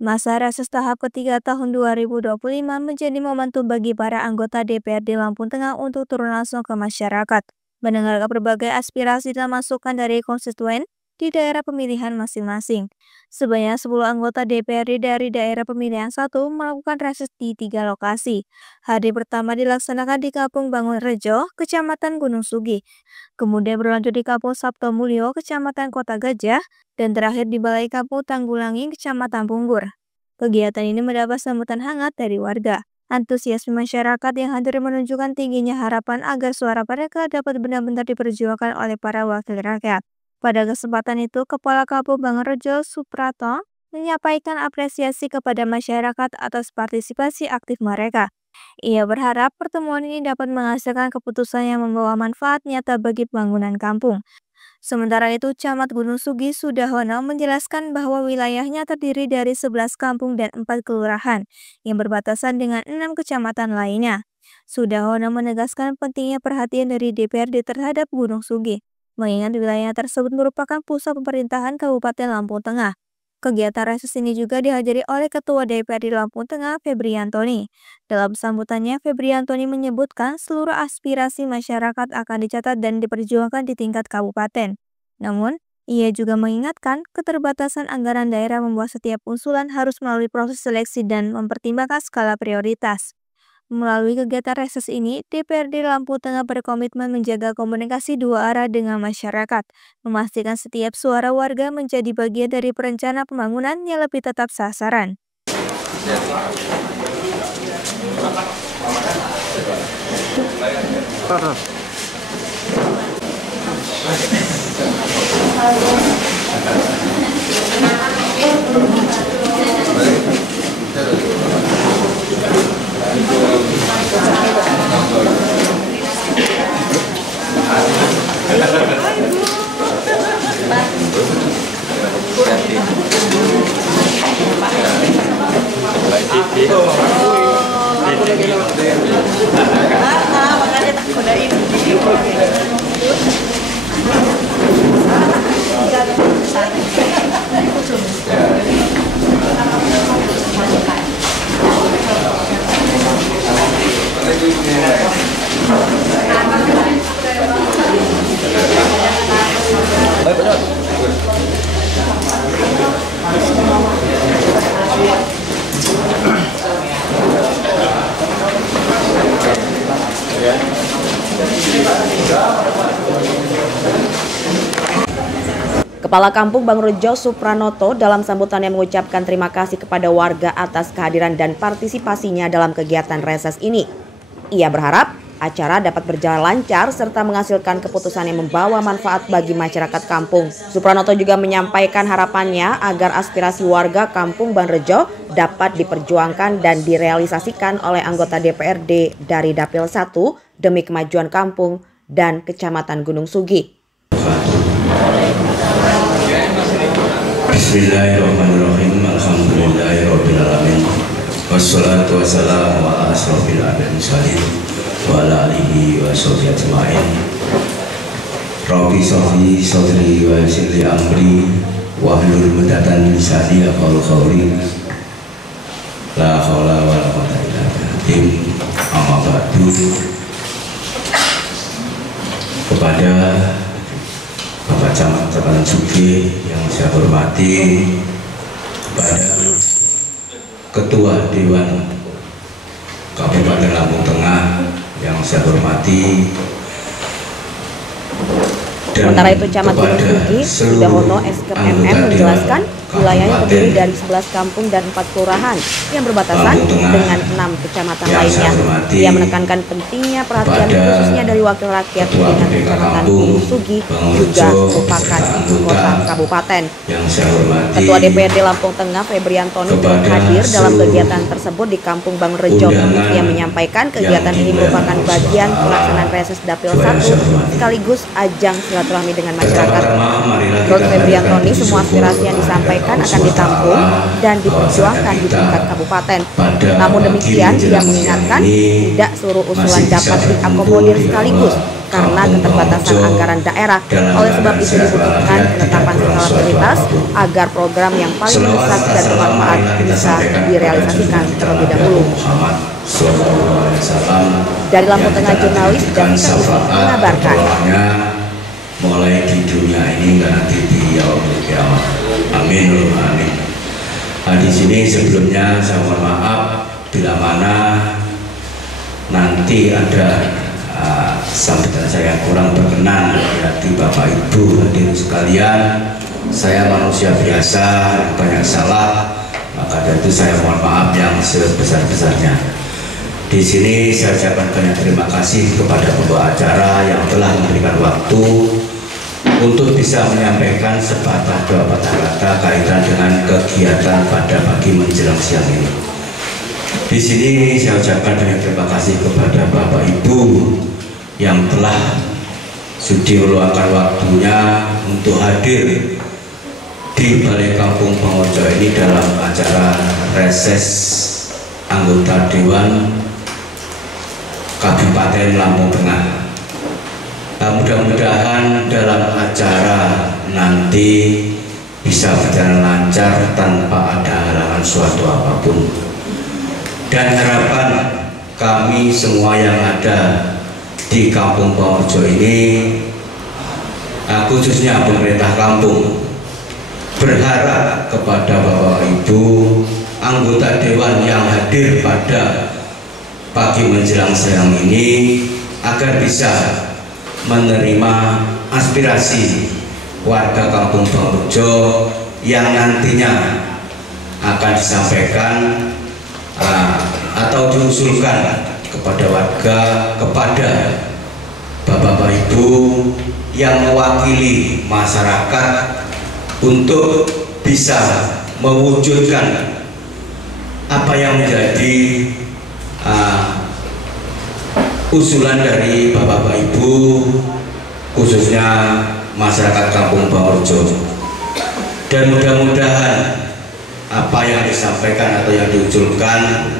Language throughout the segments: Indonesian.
Masa reses tahap ketiga tahun 2025 menjadi momentum bagi para anggota DPRD Lampung Tengah untuk turun langsung ke masyarakat, mendengarkan berbagai aspirasi dan masukan dari konstituen di daerah pemilihan masing-masing. Sebanyak 10 anggota DPRD dari daerah pemilihan 1 melakukan reses di 3 lokasi. Hari pertama dilaksanakan di Kampung Bangun Rejo, Kecamatan Gunung Sugi. Kemudian berlanjut di Kampung Sabto Mulyo, Kecamatan Kota Gajah, dan terakhir di Balai Kampung Tanggulangi, Kecamatan Punggur. Kegiatan ini mendapat sambutan hangat dari warga. Antusiasme masyarakat yang hadir menunjukkan tingginya harapan agar suara mereka dapat benar-benar diperjuangkan oleh para wakil rakyat. Pada kesempatan itu, Kepala Kampung Bangunrejo Suprato menyampaikan apresiasi kepada masyarakat atas partisipasi aktif mereka. Ia berharap pertemuan ini dapat menghasilkan keputusan yang membawa manfaat nyata bagi pembangunan kampung. Sementara itu, Camat Gunung Sugi Sudahono menjelaskan bahwa wilayahnya terdiri dari 11 kampung dan 4 kelurahan yang berbatasan dengan 6 kecamatan lainnya. Sudahono menegaskan pentingnya perhatian dari DPRD terhadap Gunung Sugi, mengingat wilayah tersebut merupakan pusat pemerintahan Kabupaten Lampung Tengah. Kegiatan reses ini juga dihadiri oleh Ketua DPRD Lampung Tengah, Febriantoni. Dalam sambutannya, Febriantoni menyebutkan seluruh aspirasi masyarakat akan dicatat dan diperjuangkan di tingkat kabupaten. Namun, ia juga mengingatkan keterbatasan anggaran daerah membuat setiap usulan harus melalui proses seleksi dan mempertimbangkan skala prioritas. Melalui kegiatan reses ini, DPRD Lampung Tengah berkomitmen menjaga komunikasi dua arah dengan masyarakat, memastikan setiap suara warga menjadi bagian dari perencana pembangunan yang lebih tetap sasaran. Kepala Kampung Bangunrejo Supranoto dalam sambutannya mengucapkan terima kasih kepada warga atas kehadiran dan partisipasinya dalam kegiatan reses ini. Ia berharap acara dapat berjalan lancar serta menghasilkan keputusan yang membawa manfaat bagi masyarakat kampung. Supranoto juga menyampaikan harapannya agar aspirasi warga Kampung Bangunrejo dapat diperjuangkan dan direalisasikan oleh anggota DPRD dari Dapil 1 demi kemajuan kampung dan Kecamatan Gunung Sugi. Bismillahirrahmanirrahim. Alhamdulillahirrabbilalamin. Wassalatu wassalamu ala asrofil anbiya'i wa ala alihi wa sahbihi ajma'in. Rabbi shrah sadri wa yassir li amri wahlul 'uqdatam min lisani yafqahu qawli. La haula wa la quwwata illa billah. Amma ba'du. Kepada Bapak Camat Kabupaten Sugi yang saya hormati, kepada Ketua Dewan Kabupaten Lampung Tengah yang saya hormati, Sementara itu, Camat Gunung Sugi Sudahono SKMM menjelaskan wilayahnya terdiri dari 11 kampung dan 4 kelurahan yang berbatasan dengan 6 kecamatan lainnya. Ia menekankan pentingnya perhatian khususnya dari wakil rakyat dengan Kecamatan Gunung Sugi juga merupakan ibu kota kabupaten. Ketua DPRD Lampung Tengah Febriantoni turut hadir dalam kegiatan tersebut di Kampung Bangunrejo. Ia menyampaikan kegiatan ini merupakan bagian pelaksanaan reses Dapil 1 sekaligus ajang silaturahmi dengan masyarakat. Menurut Febriantoni, semua aspirasi yang disampaikan akan ditampung dan diperjuangkan di tingkat kabupaten. Namun demikian, ia mengingatkan tidak seluruh usulan dapat diakomodir sekaligus. karena keterbatasan anggaran daerah. Oleh sebab itu dibutuhkan penetapan skala prioritas agar program yang paling mendesak dan bermanfaat bisa direalisasikan terlebih dahulu. Dari Lampung Tengah, jurnalis Danika mengabarkan. Mulai di dunia ini hingga nanti di yaumul kiamat. Amin. Amin. Di sini sebelumnya saya mohon maaf bila mana nanti ada sambutan saya kurang berkenan di Bapak Ibu hadirin sekalian. Saya manusia biasa, banyak salah, maka dari itu saya mohon maaf yang sebesar-besarnya. Di sini saya ucapkan banyak terima kasih kepada pembawa acara yang telah memberikan waktu untuk bisa menyampaikan sepatah dua patah kata kaitan dengan kegiatan pada pagi menjelang siang ini. Di sini saya ucapkan banyak terima kasih kepada Bapak Ibu yang telah sudi meluangkan waktunya untuk hadir di Balai Kampung Pangurjo ini dalam acara reses anggota Dewan Kabupaten Lampung Tengah. Mudah-mudahan dalam acara nanti bisa berjalan lancar tanpa ada halangan suatu apapun. Dan harapan kami semua yang ada di Kampung Pangurjo ini, khususnya pemerintah kampung, berharap kepada Bapak Ibu anggota Dewan yang hadir pada pagi menjelang siang ini agar bisa menerima aspirasi warga Kampung Pangurjo yang nantinya akan disampaikan atau diusulkan kepada warga, kepada Bapak Ibu yang mewakili masyarakat untuk bisa mewujudkan apa yang menjadi usulan dari Bapak Ibu, khususnya masyarakat Kampung Pangurjo. Dan mudah-mudahan apa yang disampaikan atau yang diusulkan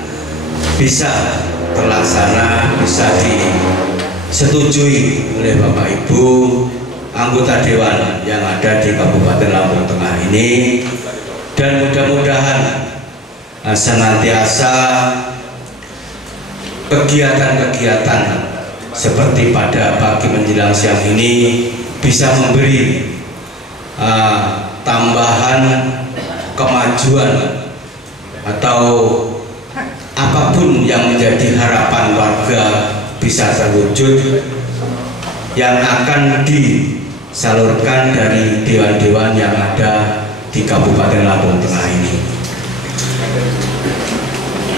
bisa terlaksana, bisa disetujui oleh Bapak Ibu anggota Dewan yang ada di Kabupaten Lampung Tengah ini. Dan mudah-mudahan senantiasa kegiatan-kegiatan seperti pada pagi menjelang siang ini bisa memberi tambahan kemajuan atau apapun yang menjadi harapan warga bisa terwujud yang akan disalurkan dari dewan-dewan yang ada di Kabupaten Lampung Tengah ini.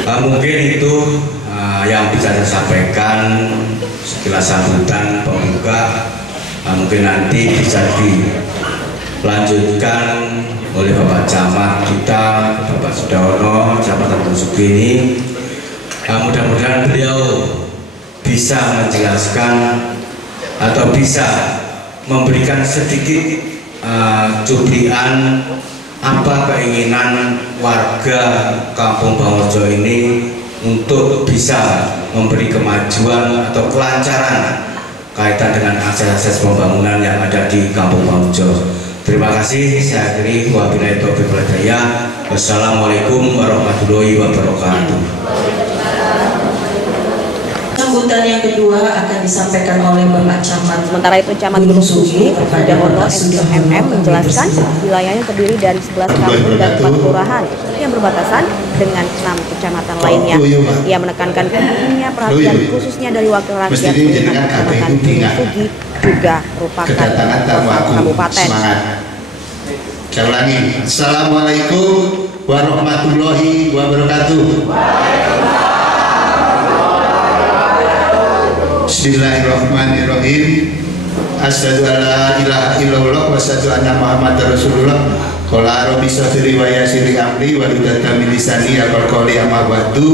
Mungkin itu yang bisa saya sampaikan sekilas sambutan pembuka. Mungkin nanti bisa dilanjutkan oleh Bapak Camat kita, Bapak Sudarno, Camat Tansuki ini. Mudah-mudahan beliau bisa menjelaskan atau bisa memberikan sedikit cuplikan apa keinginan warga Kampung Pangurjo ini untuk bisa memberi kemajuan atau kelancaran kaitan dengan akses pembangunan yang ada di Kampung Pangurjo. Terima kasih. Saya akhiri, wabillahi taufiq wal hidayah. Wassalamualaikum warahmatullahi wabarakatuh. Sambutan yang kedua akan disampaikan oleh Bapak Camat. Sementara itu Camat Gunung Sugi, Sudarmono SKMM menjelaskan wilayahnya terdiri dari 11 kampung dan 4 kelurahan yang berbatasan dengan 6 kecamatan lainnya. Ia menekankan pentingnya perhatian khususnya dari wakil rakyat dengan Kecamatan Gunung Sugi juga merupakan kota kabupaten. Saya ulangi. Assalamualaikum warahmatullahi wabarakatuh. Bismillahirrahmanirrahim. Asyhadu an la ilaha illallah wa asyhadu anna Muhammadar Rasulullah. Qala rabbi shrahli wa yassir li amri wa hlul 'uqdatam min lisani yafqahu qawli. Amma ba'du.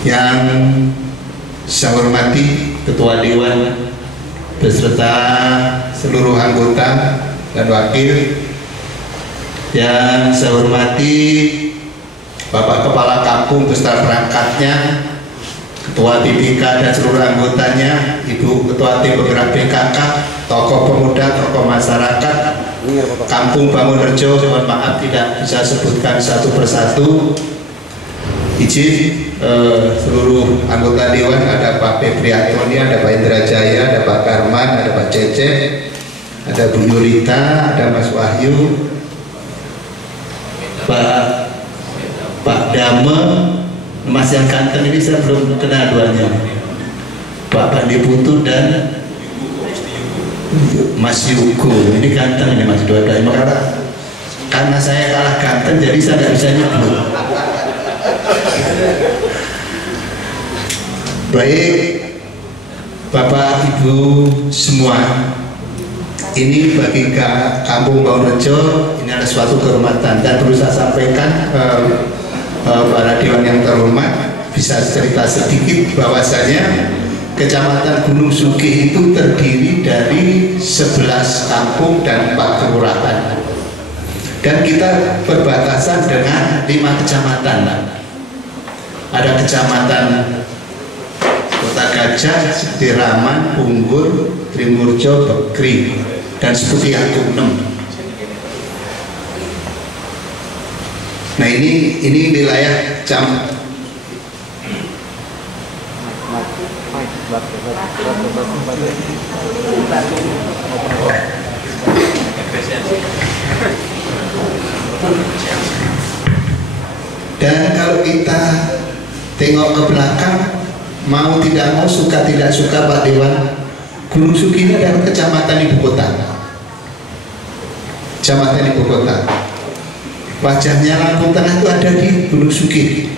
Yang saya hormati Ketua Dewan beserta seluruh anggota dan wakil, yang saya hormati Bapak Kepala Kampung beserta perangkatnya, Ketua BPK dan seluruh anggotanya, Ibu Ketua Tim Penggerak PKK, tokoh pemuda, tokoh masyarakat, Kampung Bangunrejo, mohon maaf tidak bisa sebutkan satu persatu. Izin seluruh anggota Dewan, ada Pak Febri Antoni, ada Pak Indra Jaya, ada Pak Karman, ada Pak Cecep, ada Bu Yulita, ada Mas Wahyu, Pak Dame, Mas yang kanten ini saya belum kenal duanya, Pak Pandi Putu dan Mas Yuko, ini ganteng ini Mas dua-duanya. Karena saya kalah ganteng jadi saya tidak bisa nyebut. Baik Bapak Ibu semua, ini bagi Kampung Bangunrejo ini ada suatu kehormatan, dan perlu saya sampaikan para dewan yang terhormat, bisa cerita sedikit bahwasanya Kecamatan Gunung Sugih itu terdiri dari 11 kampung dan 4 kelurahan, dan kita berbatasan dengan 5 kecamatan. Ada Kecamatan Kota Gajah, Sediraman, Punggur, Trimurjo, Bekri, dan Seputi Agung 6. Nah ini wilayah dan kalau kita tengok ke belakang, mau tidak mau, suka tidak suka Pak Dewan, Gunung Sugih ini adalah kecamatan ibu kota. Kecamatan ibu kota. Wajahnya Lampung Tengah itu ada di Gunung Sugih.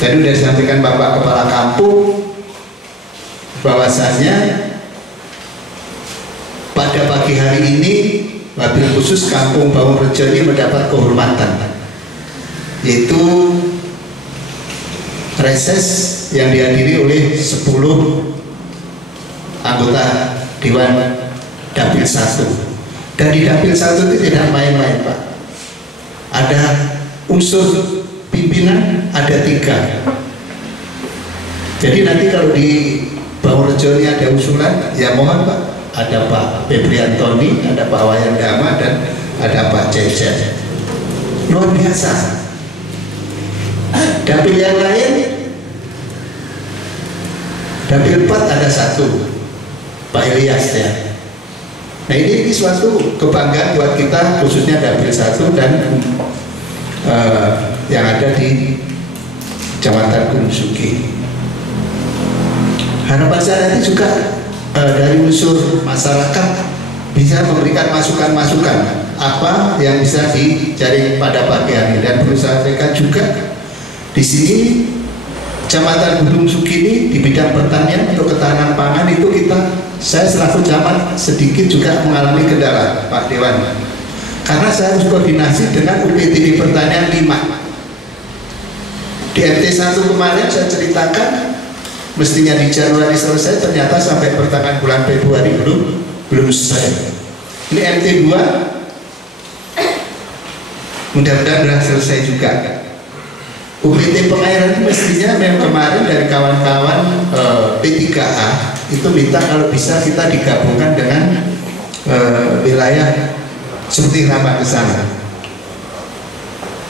Tadi sudah disampaikan Bapak Kepala Kampung bahwasanya pada pagi hari ini wabil khusus Kampung Bangunrejo ini mendapat kehormatan, yaitu reses yang dihadiri oleh 10 anggota Dewan Dapil 1. Dan di Dapil 1 itu tidak main-main Pak, ada unsur pimpinan, ada 3. Jadi nanti kalau di Bangunrejo ini ada usulan, ya mohon Pak, ada Pak Febri Antoni, ada Pak Wayan Dama, dan ada Pak Cecep. Luar biasa. Dapil yang lain, Dapil 4 ada 1, Pak Ilyas ya. Nah ini suatu kebanggaan buat kita, khususnya Dapil 1 dan yang ada di Kecamatan Gunung Sugih. Harapan saya nanti juga dari unsur masyarakat bisa memberikan masukan-masukan apa yang bisa dicari pada pagi hari. Dan perlu saya sampaikan juga di sini Kecamatan Gunung Sugih ini di bidang pertanian untuk ketahanan pangan itu saya selaku camat sedikit juga mengalami kendala Pak Dewan, karena saya harus koordinasi dengan UPTD Pertanian 5. Di RT 1 kemarin saya ceritakan mestinya di Januari selesai, ternyata sampai pertengahan bulan Februari belum selesai. Ini RT 2 mudah-mudahan sudah selesai juga. UPT pengairan itu mestinya memang kemarin dari kawan-kawan P3A itu minta kalau bisa kita digabungkan dengan wilayah seperti Ramat ke sana,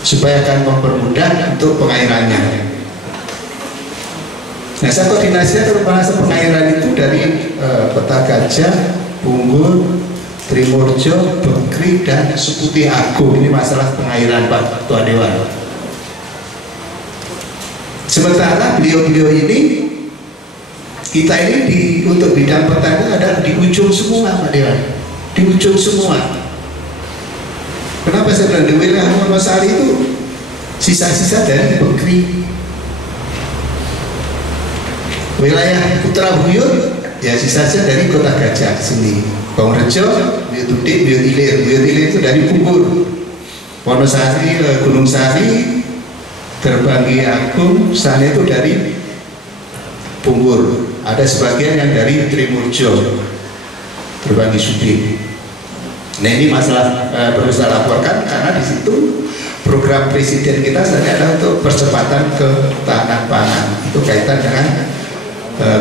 supaya akan mempermudah untuk pengairannya. Nah, saya koordinasinya kalau bahasa pengairan itu dari Kota Gajah, Punggur, Trimurjo, Bekri, dan Seputi Agung. Ini masalah pengairan Pak Ketua Dewan. Sementara beliau-beliau ini, kita ini untuk bidang pertanian ada di ujung semua Pak Dewan, di ujung semua. Kenapa saya bilang di wilayah Wonosari itu sisa-sisa dari Bekri. Wilayah Putra Buyut ya sisa-sisa dari Kota Gajah sini. Bangunrejo, Buyut Udik, Buyut Ilir. Buyut Ilir itu dari Punggur. Wonosari, Gunung Sari, Terbanggi Agung, sana itu dari Punggur. Ada sebagian yang dari Trimurjo, Terbanggi Sudi. Nah ini masalah perlu saya laporkan karena di situ program presiden kita adalah untuk percepatan ketahanan pangan. Itu kaitan dengan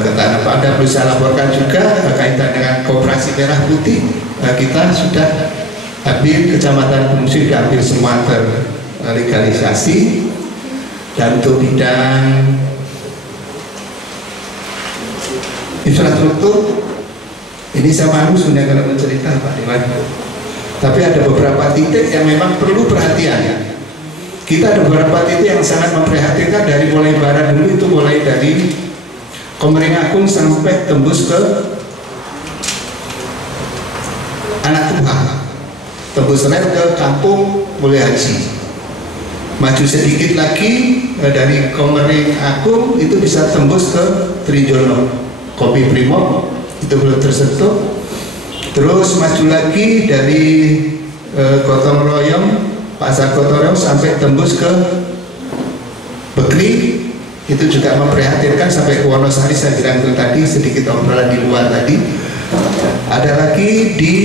ketahanan pangan. Dan perlu saya laporkan juga kaitan dengan Koperasi Merah Putih, kita sudah hampir kecamatan pengungsi sudah hampir semua terlegalisasi. Dan untuk bidang infrastruktur, ini saya malu sebenarnya kalau mencerita Pak Dewan, tapi ada beberapa titik yang memang perlu perhatian. Kita ada beberapa titik yang sangat memprihatinkan, dari mulai barat dulu, itu mulai dari Komering Agung sampai tembus ke Anak Tuhan, tembus rel ke Kampung Mulai Haji. Maju sedikit lagi dari Komering Agung itu bisa tembus ke Trijono, Kopi Primo itu belum tersentuh. Terus maju lagi dari Gotong Royong, Pasar Gotong Royong sampai tembus ke Bekli, itu juga memprihatinkan, sampai ke Wonosari. Saya bilang itu tadi sedikit obrolan di luar tadi. Ada lagi di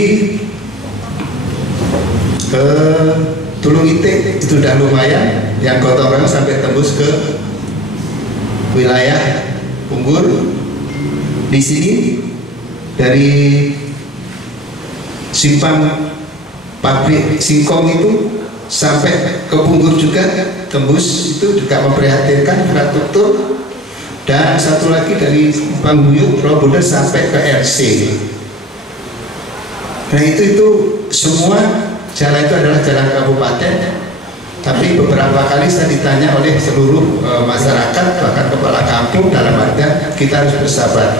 Tulung Itik, itu udah lumayan, yang Gotong Royong sampai tembus ke wilayah Punggur. Di sini dari simpang pabrik singkong itu sampai ke Punggur juga tembus, itu juga memprihatinkan infrastruktur. Dan satu lagi dari Simpang Buyuk Proboder sampai ke RC. Nah itu semua jalan itu adalah jalan kabupaten, tapi beberapa kali saya ditanya oleh seluruh masyarakat, bahkan kepala kampung, dalam artian kita harus bersabar.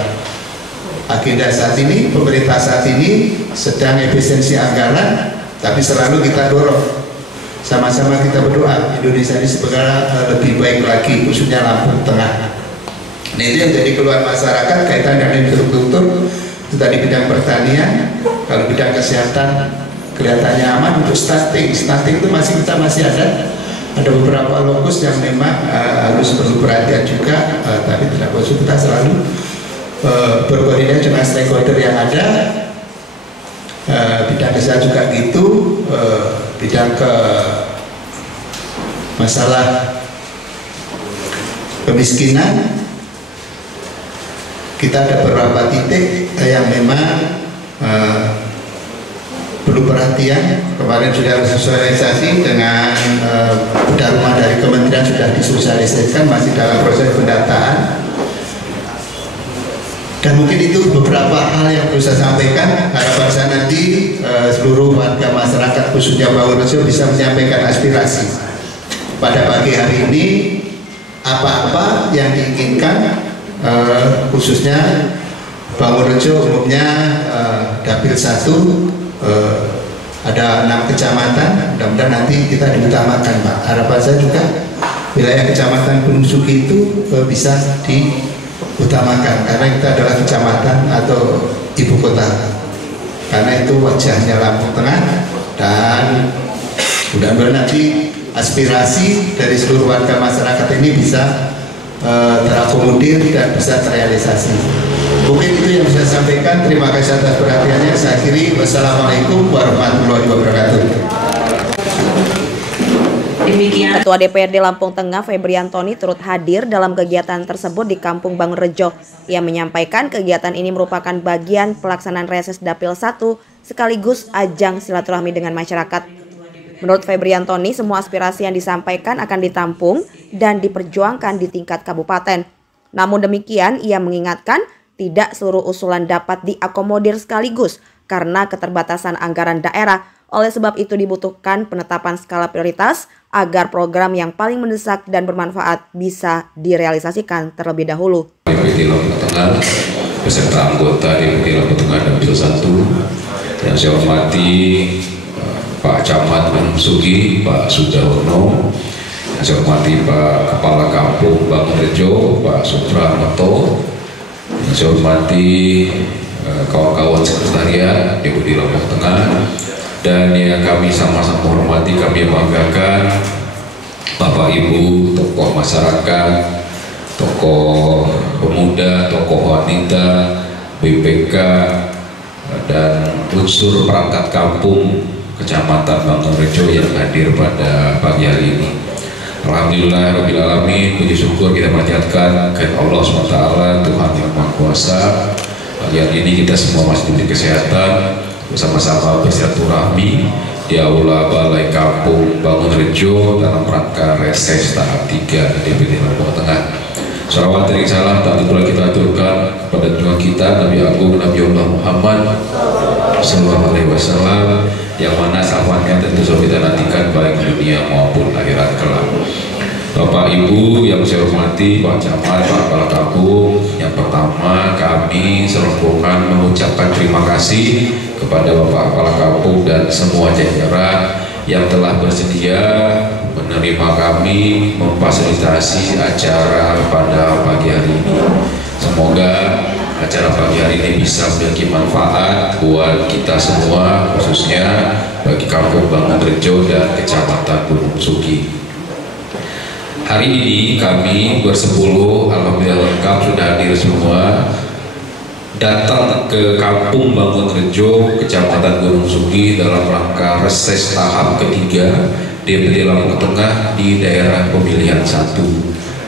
Agenda saat ini, pemerintah saat ini sedang efisiensi anggaran, tapi selalu kita dorong, sama-sama kita berdoa Indonesia ini segera lebih baik lagi, khususnya Lampung Tengah. Nah itu yang jadi keluhan masyarakat kaitan dengan infrastruktur. Itu tadi bidang pertanian, kalau bidang kesehatan kelihatannya aman. Untuk stunting itu kita masih ada beberapa lokus yang memang harus perlu perhatian juga, tapi tidak boleh. Kita selalu berkoordinasi dengan stakeholder yang ada. Bidang kesehatan juga gitu, bidang ke masalah kemiskinan, kita ada beberapa titik yang memang perlu perhatian. Kemarin sudah sosialisasi dengan bedah rumah dari kementerian, sudah disosialisasikan, masih dalam proses pendataan. Dan mungkin itu beberapa hal yang perlu saya sampaikan. Harapan saya nanti seluruh warga masyarakat khususnya Bangurejo bisa menyampaikan aspirasi pada pagi hari ini, apa-apa yang diinginkan, khususnya Bangurejo umumnya Dapil 1 ada 6 kecamatan, mudah-mudahan nanti kita diutamakan Pak. Harapan saya juga wilayah kecamatan Gunung Sugi itu bisa diutamakan, karena kita adalah kecamatan atau ibu kota, karena itu wajahnya Lampung Tengah. Dan mudah-mudahan nanti aspirasi dari seluruh warga masyarakat ini bisa terakomodir dan bisa terrealisasi. Mungkin itu yang bisa saya sampaikan. Terima kasih atas perhatiannya. Saya akhiri. Wassalamualaikum warahmatullahi wabarakatuh. Demikian. Ketua DPRD Lampung Tengah Febriantoni turut hadir dalam kegiatan tersebut di Kampung Bangurejo. Ia menyampaikan kegiatan ini merupakan bagian pelaksanaan reses Dapil 1 sekaligus ajang silaturahmi dengan masyarakat. Menurut Febriantoni, semua aspirasi yang disampaikan akan ditampung dan diperjuangkan di tingkat kabupaten. Namun demikian, ia mengingatkan tidak seluruh usulan dapat diakomodir sekaligus karena keterbatasan anggaran daerah. Oleh sebab itu dibutuhkan penetapan skala prioritas agar program yang paling mendesak dan bermanfaat bisa direalisasikan terlebih dahulu. DPD Lampung Tengah beserta anggota DPD Lampung Tengah Dapil 1 yang saya hormati Pak Camat Gunung Sugi, Pak Sudarwono, yang saya hormati Pak Kepala Kampung Bangurejo, Pak Supramoto, yang saya hormati kawan-kawan sekretariat DPD Lampung Tengah, dan yang kami sama-sama hormati, kami banggakan Bapak Ibu, tokoh masyarakat, tokoh pemuda, tokoh wanita, BPK, dan unsur perangkat kampung Kecamatan Bangunrejo yang hadir pada pagi hari ini. Alhamdulillah Rabbil Alamin, puji syukur kita panjatkan ke Allah SWT, Tuhan yang Maha Kuasa. Pagi hari ini kita semua masih diberi kesehatan, bersama-sama bersilaturahmi di Aula Balai Kampung Bangunrejo dalam rangka reses tahap 3 DPD Lampung Tengah. Salawat dan salam tak pula kita aturkan kepada Tuhan kita Nabi Agung Nabi Allah Muhammad Sallallahu Alaihi Wasallam, yang mana syafaatnya tentu saja kita nantikan baik di dunia maupun akhirat kelak. Bapak Ibu yang saya hormati, Pak Camat, Pak Kepala Kampung, yang pertama kami serombongan mengucapkan terima kasih kepada Bapak Kepala Kampung dan semua jajaran yang telah bersedia menerima kami memfasilitasi acara pada pagi hari ini. Semoga acara pagi hari ini bisa memiliki manfaat buat kita semua, khususnya bagi Kampung Bangunrejo dan Kecamatan Gunung Sugi. Hari ini kami bersepuluh, alhamdulillah lengkap, sudah hadir semua, datang ke Kampung Bangunrejo, Kecamatan Gunung Sugi dalam rangka reses tahap ketiga DPD Lampung Tengah di daerah pemilihan 1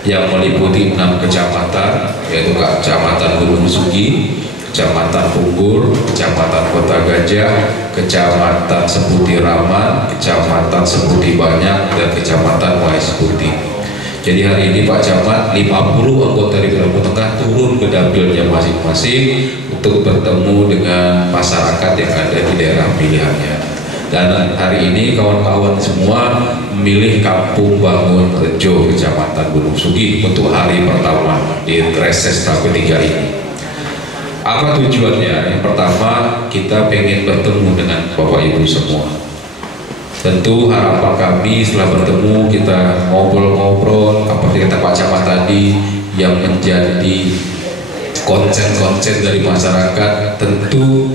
yang meliputi 6 kecamatan, yaitu Kecamatan Gunung Sugi, Kecamatan Punggur, Kecamatan Kota Gajah, Kecamatan Seputi Raman, Kecamatan Seputi Banyak, dan Kecamatan Wais Putih. Jadi hari ini Pak Camat 50 anggota di Lampung Tengah turun ke dapilnya masing-masing untuk bertemu dengan masyarakat yang ada di daerah pilihannya. Dan hari ini kawan-kawan semua memilih Kampung Bangunrejo, Kecamatan Gunung Sugi untuk hari pertama di reses tahap ketiga ini. Apa tujuannya? Yang pertama, kita pengen bertemu dengan Bapak Ibu semua. Tentu harapan kami setelah bertemu kita ngobrol-ngobrol seperti kata Pak Camat tadi, yang menjadi konsen-konsen dari masyarakat tentu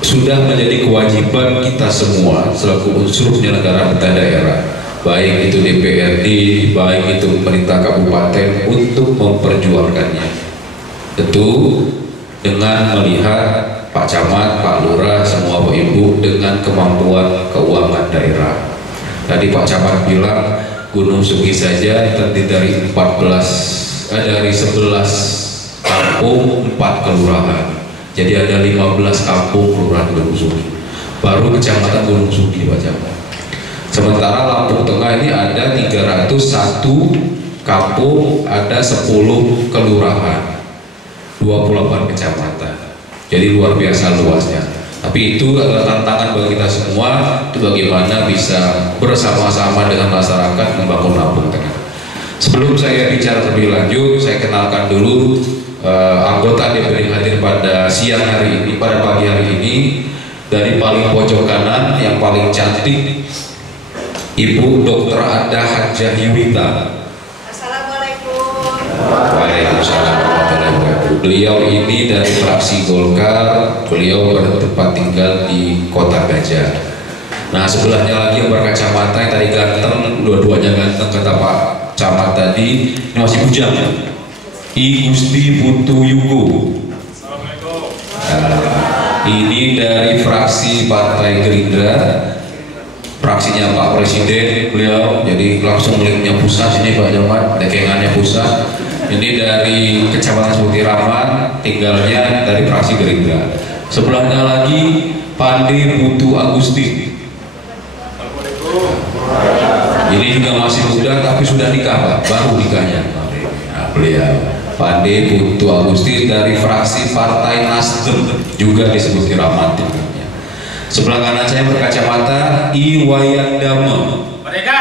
sudah menjadi kewajiban kita semua selaku unsur penyelenggara pemerintahan daerah, baik itu DPRD, baik itu pemerintah kabupaten, untuk memperjuangkannya. Tentu dengan melihat Pak Camat, Pak Lurah, semua Bapak Ibu dengan kemampuan keuangan daerah. Tadi Pak Camat bilang Gunung Sugi saja terdiri dari 11 kampung, 4 kelurahan. Jadi ada 15 kampung kelurahan Gunung Sugi. Baru Kecamatan Gunung Sugi Pak Camat. Sementara Lampung Tengah ini ada 301 kampung, ada 10 kelurahan, 28 kecamatan. Jadi luar biasa luasnya. Tapi itu adalah tantangan bagi kita semua, itu bagaimana bisa bersama-sama dengan masyarakat membangun Lampung Tengah. Sebelum saya bicara lebih lanjut, saya kenalkan dulu anggota DPD yang hadir pada siang hari ini, pada pagi hari ini. Dari paling pojok kanan yang paling cantik, Ibu Dr. Ada Hajah Yuwita. Assalamualaikum. Waalaikumsalam. Beliau ini dari fraksi Golkar, beliau bertempat tinggal di Kota Gajah. Nah, sebelahnya lagi yang berkacamata yang tadi ganteng, dua-duanya ganteng kata Pak Camat tadi, ini masih bujang ya? I Gusti Putu Yugo. Assalamualaikum. Ini dari fraksi Partai Gerindra, fraksinya Pak Presiden beliau, jadi langsung miliknya pusat ini Pak Camat, dekengannya pusat. Ini dari Kecamatan Seputi Raman, tinggalnya dari fraksi Gerindra. Sebelahnya lagi Pande Putu Agusti. Ini juga masih muda tapi sudah nikah Pak, baru nikahnya. Nah, beliau Pande Putu Agusti dari fraksi Partai Nasdem, juga disebut Raman tinggalnya. Sebelah kanan saya berkacamata Iwayandama. Merdeka.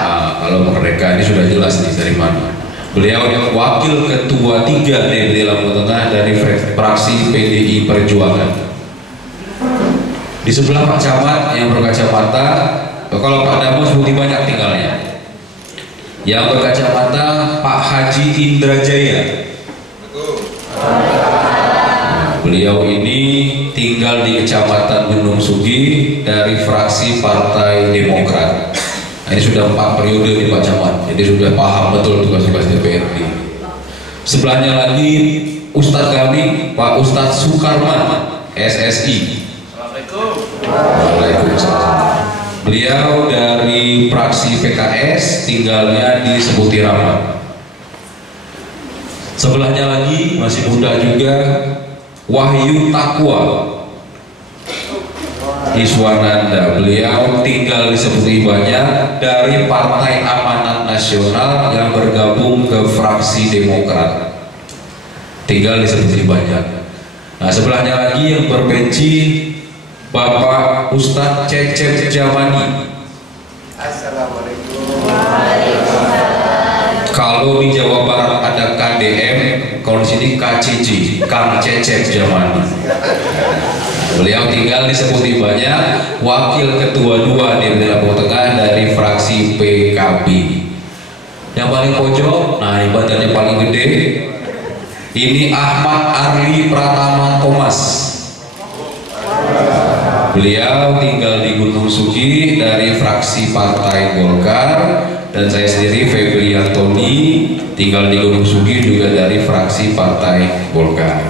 Nah, kalau Merdeka ini sudah jelas nih dari mana. Beliau wakil ketua 3 DPD Lampung Tengah dari fraksi PDI Perjuangan. Di sebelah Pak Camat yang berkacamata, kalau Pak Damo seperti banyak tinggalnya. Yang berkacamata Pak Haji Indrajaya. Beliau ini tinggal di Kecamatan Gunung Sugi dari fraksi Partai Demokrat. Nah, ini sudah 4 periode di Pak Camat, jadi sudah paham betul tugas-tugas DPRD. Sebelahnya lagi Ustadz kami, Pak Ustadz Sukarman, SSI. Assalamualaikum. Waalaikumsalam. Beliau dari fraksi PKS, tinggalnya di Sebutirama. Sebelahnya lagi masih muda juga, Wahyu Takwa Iswananda. Beliau tinggal di Sebutiribanya dari Partai Amanat Nasional yang bergabung ke fraksi Demokrat. Tinggal di Sebutiribanya. Nah, sebelahnya lagi yang berpenci Bapak Ustadz Cecep Jamani. Assalamualaikum. Kalau di Jawa Barat ada KDM, kalau di sini KCJ, Kang Cecep Jamani. Beliau tinggal di Sebutiribanya, wakil ketua 2 di Lampung Tengah dari fraksi PKB. Yang paling pojok, nah ini badannya paling gede, ini Ahmad Arli Pratama Thomas. Beliau tinggal di Gunung Sugi dari fraksi Partai Golkar, dan saya sendiri Febri Antoni tinggal di Gunung Sugi juga dari fraksi Partai Golkar.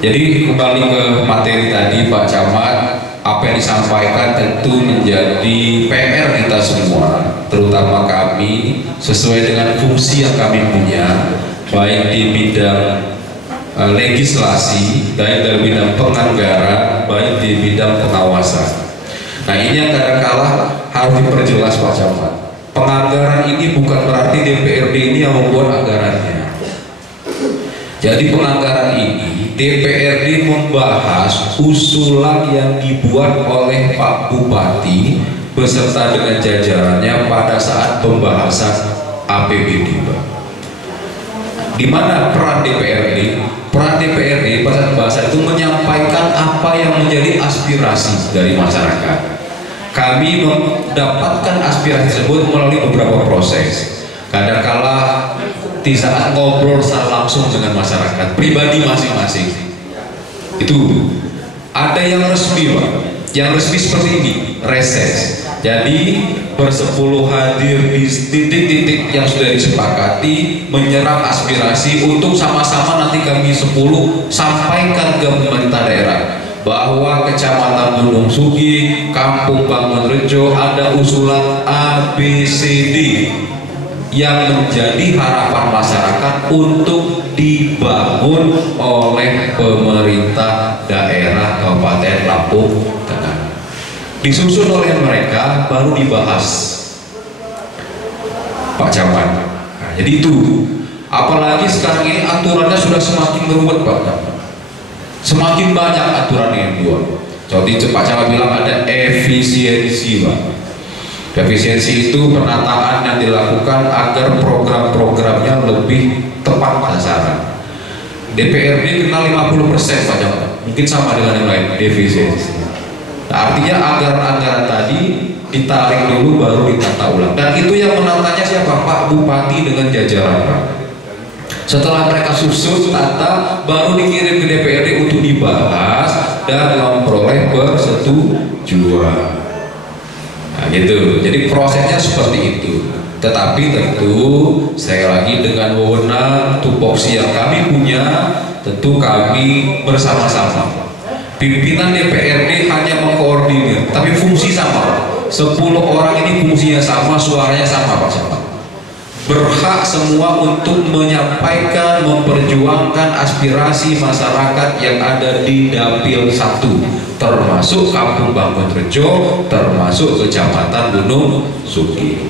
Jadi kembali ke materi tadi Pak Camat, apa yang disampaikan tentu menjadi PR kita semua, terutama kami sesuai dengan fungsi yang kami punya, baik di bidang legislasi, baik dari bidang penganggaran, baik di bidang pengawasan. Nah, ini yang kadang-kala harus diperjelas Pak Camat. Penganggaran ini bukan berarti DPRD ini yang membuat anggarannya. Jadi penganggaran ini DPRD membahas usulan yang dibuat oleh Pak Bupati beserta dengan jajarannya pada saat pembahasan APBD, Pak. Di mana peran DPRD? Peran DPRD pada bahasa itu menyampaikan apa yang menjadi aspirasi dari masyarakat. Kami mendapatkan aspirasi tersebut melalui beberapa proses. Kadang-kala di saat ngobrol secara langsung dengan masyarakat, pribadi masing-masing. Itu ada yang resmi, Pak. Yang resmi seperti ini, reses. Jadi bersepuluh hadir di titik-titik yang sudah disepakati, menyerap aspirasi untuk sama-sama nanti kami 10 sampaikan ke pemerintah daerah bahwa Kecamatan Gunung Sugi, Kampung Bangunrejo ada usulan ABCD yang menjadi harapan masyarakat untuk dibangun oleh pemerintah daerah Kabupaten Lampung Tengah. Disusun oleh mereka, baru dibahas Pak Camat. Nah, jadi itu, apalagi sekarang ini aturannya sudah semakin meruwet Pak Camat. Semakin banyak aturan yang dibuat. Jadi Pak Camat bilang ada efisiensi, Pak. Efisiensi itu penataan yang dilakukan agar program-programnya lebih tepat sasaran. DPRD kenal 50% Pak Camat. Mungkin sama dengan yang lain, efisiensi. Nah, artinya anggaran-anggaran tadi ditarik dulu baru ditata ulang, dan itu yang menatanya siapa? Pak Bupati dengan jajaran, Pak. Setelah mereka susun tata, baru dikirim ke DPRD untuk dibahas dan memperoleh persetujuan. Nah, gitu. Jadi prosesnya seperti itu. Tetapi tentu saya lagi dengan wewenang tupoksi yang kami punya, tentu kami bersama-sama. Pimpinan DPRD hanya mengkoordinir, tapi fungsi sama. 10 orang ini fungsinya sama, suaranya sama Pak Camat. Berhak semua untuk menyampaikan, memperjuangkan aspirasi masyarakat yang ada di Dapil 1, termasuk Kampung Bangunrejo, termasuk Kecamatan Gunung Sugi.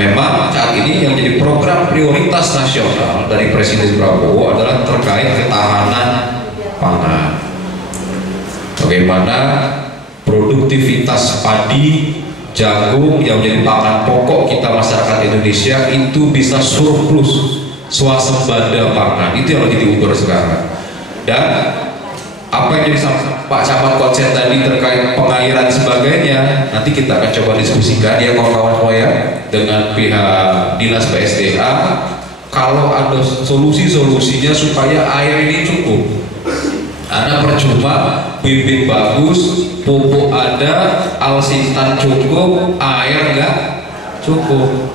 Memang saat ini yang jadi program prioritas nasional dari Presiden Prabowo adalah terkait ketahanan pangan. Bagaimana produktivitas padi, jagung yang menjadi pangan pokok kita masyarakat Indonesia itu bisa surplus, swasembada pangan. Itu yang lagi diukur sekarang. Dan apa yang jadi Pak Camat konsen tadi terkait pengairan dan sebagainya, nanti kita akan coba diskusikan ya kawan-kawan semua ya dengan pihak Dinas PSDA, kalau ada solusi-solusinya supaya air ini cukup. Karena percuma bibit bagus, pupuk ada, alsintan cukup, air enggak cukup,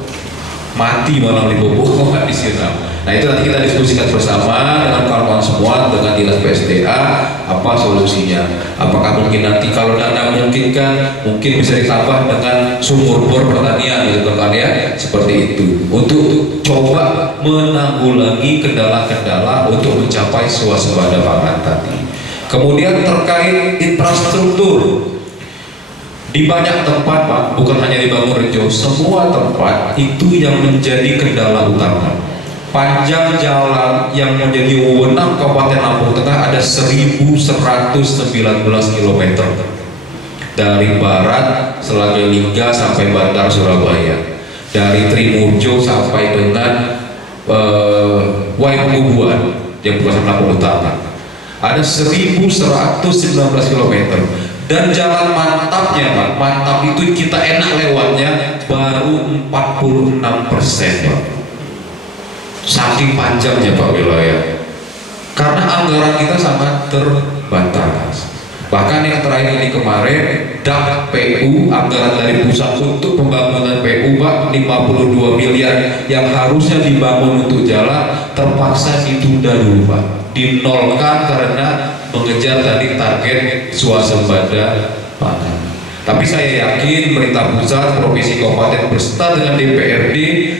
mati malah di pupuk nggak disiram. Nah itu nanti kita diskusikan bersama dengan kawan-kawan semua dengan dinas PSDA apa solusinya. Apakah mungkin nanti kalau dana memungkinkan mungkin bisa ditambah dengan sumur bor pertanian gitu kan ya, seperti itu untuk coba menanggulangi kendala-kendala untuk mencapai swasembada pangan tadi. Kemudian terkait infrastruktur, di banyak tempat Pak, bukan hanya di Bangunrejo, semua tempat itu yang menjadi kendala utama. Panjang jalan yang menjadi wewenang Kabupaten Lampung Tengah ada 1.119 km dari barat Selaga Lingga sampai Bandar Surabaya, dari Trimurjo sampai dengan Waipungubuan yang bukan Lampung Utara ada 1.119 km. Dan jalan mantapnya Pak, mantap itu kita enak lewatnya baru 46% Pak. Saking panjangnya Pak wilayah, karena anggaran kita sangat terbatas. Bahkan yang terakhir ini kemarin DAP PU, anggaran dari pusat untuk pembangunan PU Pak 52 miliar yang harusnya dibangun untuk jalan terpaksa ditunda dulu Pak, dinolkan karena mengejar tadi target swasembada pangan. Tapi saya yakin pemerintah pusat, provinsi, kabupaten beserta dengan DPRD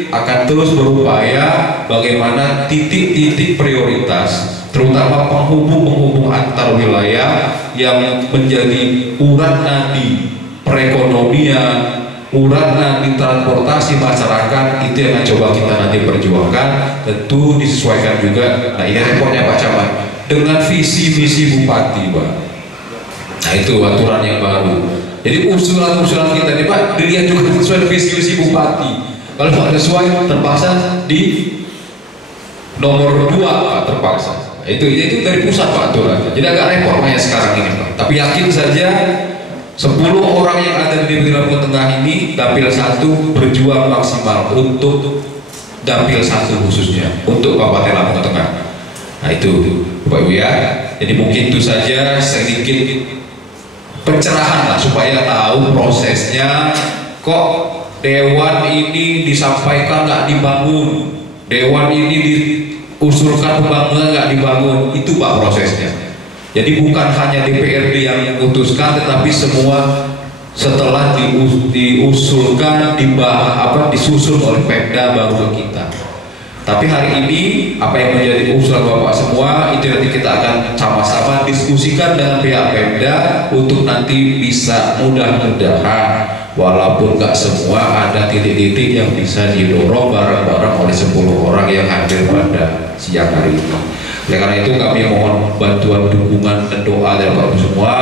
akan terus berupaya bagaimana titik-titik prioritas, terutama penghubung-penghubung antar wilayah yang menjadi urat nadi perekonomian, urat nadi transportasi masyarakat, itu yang akan coba kita nanti perjuangkan. Tentu disesuaikan juga. Nah ini reportnya Pak Camat dengan visi misi bupati Pak. Nah itu aturan yang baru. Jadi usulan-usulan kita ini Pak dilihat juga sesuai visi misi bupati. Kalau tidak sesuai terpaksa di nomor 2 Pak, terpaksa. Nah, itu dari pusat Pak aturannya. Jadi agak repot kayak sekarang ini Pak. Tapi yakin saja 10 orang yang ada di DPD Lampung Tengah ini dapil 1 berjuang maksimal untuk dapil 1 khususnya untuk Kabupaten Lampung Tengah. Nah itu Bapak Ibu ya. Jadi mungkin itu saja sedikit pencerahan lah supaya tahu prosesnya. Kok dewan ini disampaikan nggak dibangun, dewan ini diusulkan pembangunan nggak dibangun, itu Pak prosesnya. Jadi bukan hanya DPRD yang memutuskan, tetapi semua setelah diusulkan, disusun oleh Pemda baru ke kita. Tapi hari ini apa yang menjadi usulan Bapak semua itu nanti kita akan sama-sama diskusikan dengan pihak Pemda untuk nanti bisa mudah-mudahan walaupun nggak semua ada titik-titik yang bisa didorong bareng-bareng oleh 10 orang yang hadir pada siang hari ini. Oleh karena itu kami mohon bantuan, dukungan, dan doa dari Bapak semua.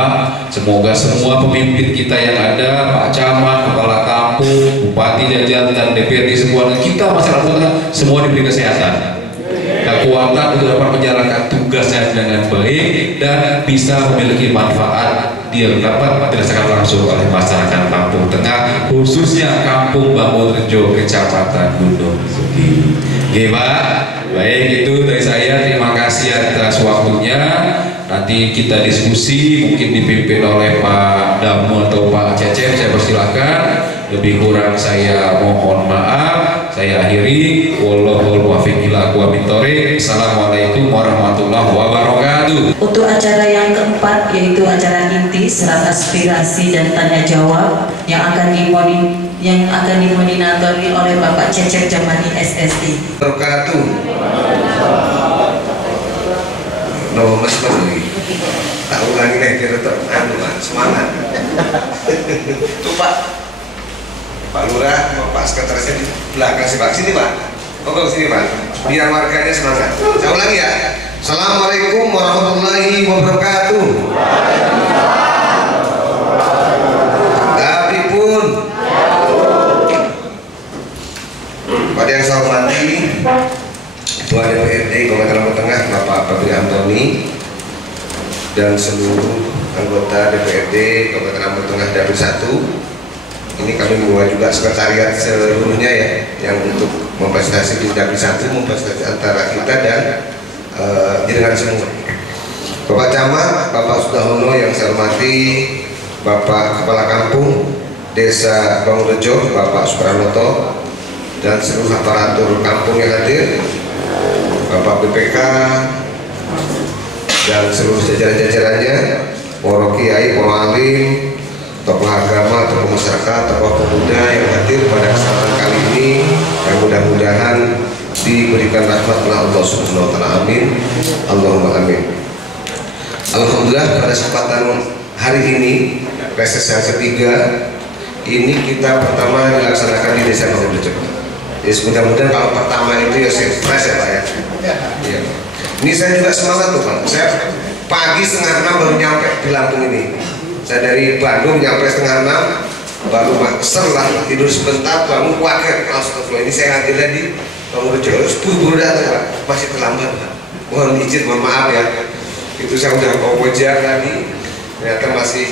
Semoga semua pemimpin kita yang ada, Pak Camat, Kepala Kampung, Bupati Jajaran, dan DPRD semua, dan kita masyarakat semua diberi kesehatan, kekuatan untuk dapat menjalankan tugasnya dengan baik dan bisa memiliki manfaat yang dapat dirasakan langsung oleh masyarakat Lampung Tengah, khususnya Kampung Bangunrejo, Kecamatan Gunung Sugi. Oke Pak, baik itu dari saya. Terima kasih atas waktunya. Nanti kita diskusi mungkin dipimpin oleh Pak Damu atau Pak Cecep. Saya persilahkan. Lebih kurang saya mohon maaf. Saya akhiri. Wallahul muwaffiq ila aqwamit thoriq. Assalamualaikum warahmatullahi wabarakatuh. Untuk acara yang keempat yaitu acara inti serap aspirasi dan tanya jawab yang akan dimoderasi oleh Bapak Cecep Jamani SSI. Wabarakatuh. No mas lagi. Tak ulangi lagi kita semangat. Tuh Pak Lurah, Pak Sekretarisnya di belakang sih Pak. Sini Pak. Oke sini Pak. Biar warganya semangat. Saya ulangi ya. Assalamualaikum warahmatullahi wabarakatuh. Dapipun. Pada yang saya hormati Ketua DPRD Kabupaten Lampung Tengah Bapak Febri Antoni dan seluruh anggota DPRD Kabupaten Lampung Tengah Dapil 1. Ini kami membawa juga sekretariat seluruhnya ya, yang untuk memfasilitasi di Dapil 1, memfasilitasi antara kita dan jaringan semua. Bapak Camat, Bapak Sudahono yang saya hormati, Bapak Kepala Kampung Desa Bangunrejo, Bapak Supranoto, dan seluruh aparatur kampung yang hadir, Bapak BPK, dan seluruh jajaran-jajarannya, para kiai, para alim, tokoh agama, tokoh masyarakat, tokoh pemuda yang hadir pada kesempatan kali ini, yang mudah-mudahan diberikan rahmat oleh Allah Subhanahu wa taala. Amin. Allahumma amin. Alhamdulillah, pada kesempatan hari ini, reses yang ketiga ini kita pertama dilaksanakan di Desa Bangunrejo. Ya, mudah-mudahan kalau pertama itu ya surprise ya Pak ya. Ya. Ini saya juga semangat tuh Pak. Saya pagi 5:30 baru nyampe di Lampung ini. Saya dari Bandung nyampe 5:30, baru setelah tidur sebentar bangun kaget. Astagfirullah, ini saya ngambilnya di Bangunrejo. Buru-buru datang Pak, masih terlambat Pak. Mohon izin, mohon maaf ya. Itu saya udah bawa wajar tadi, ternyata masih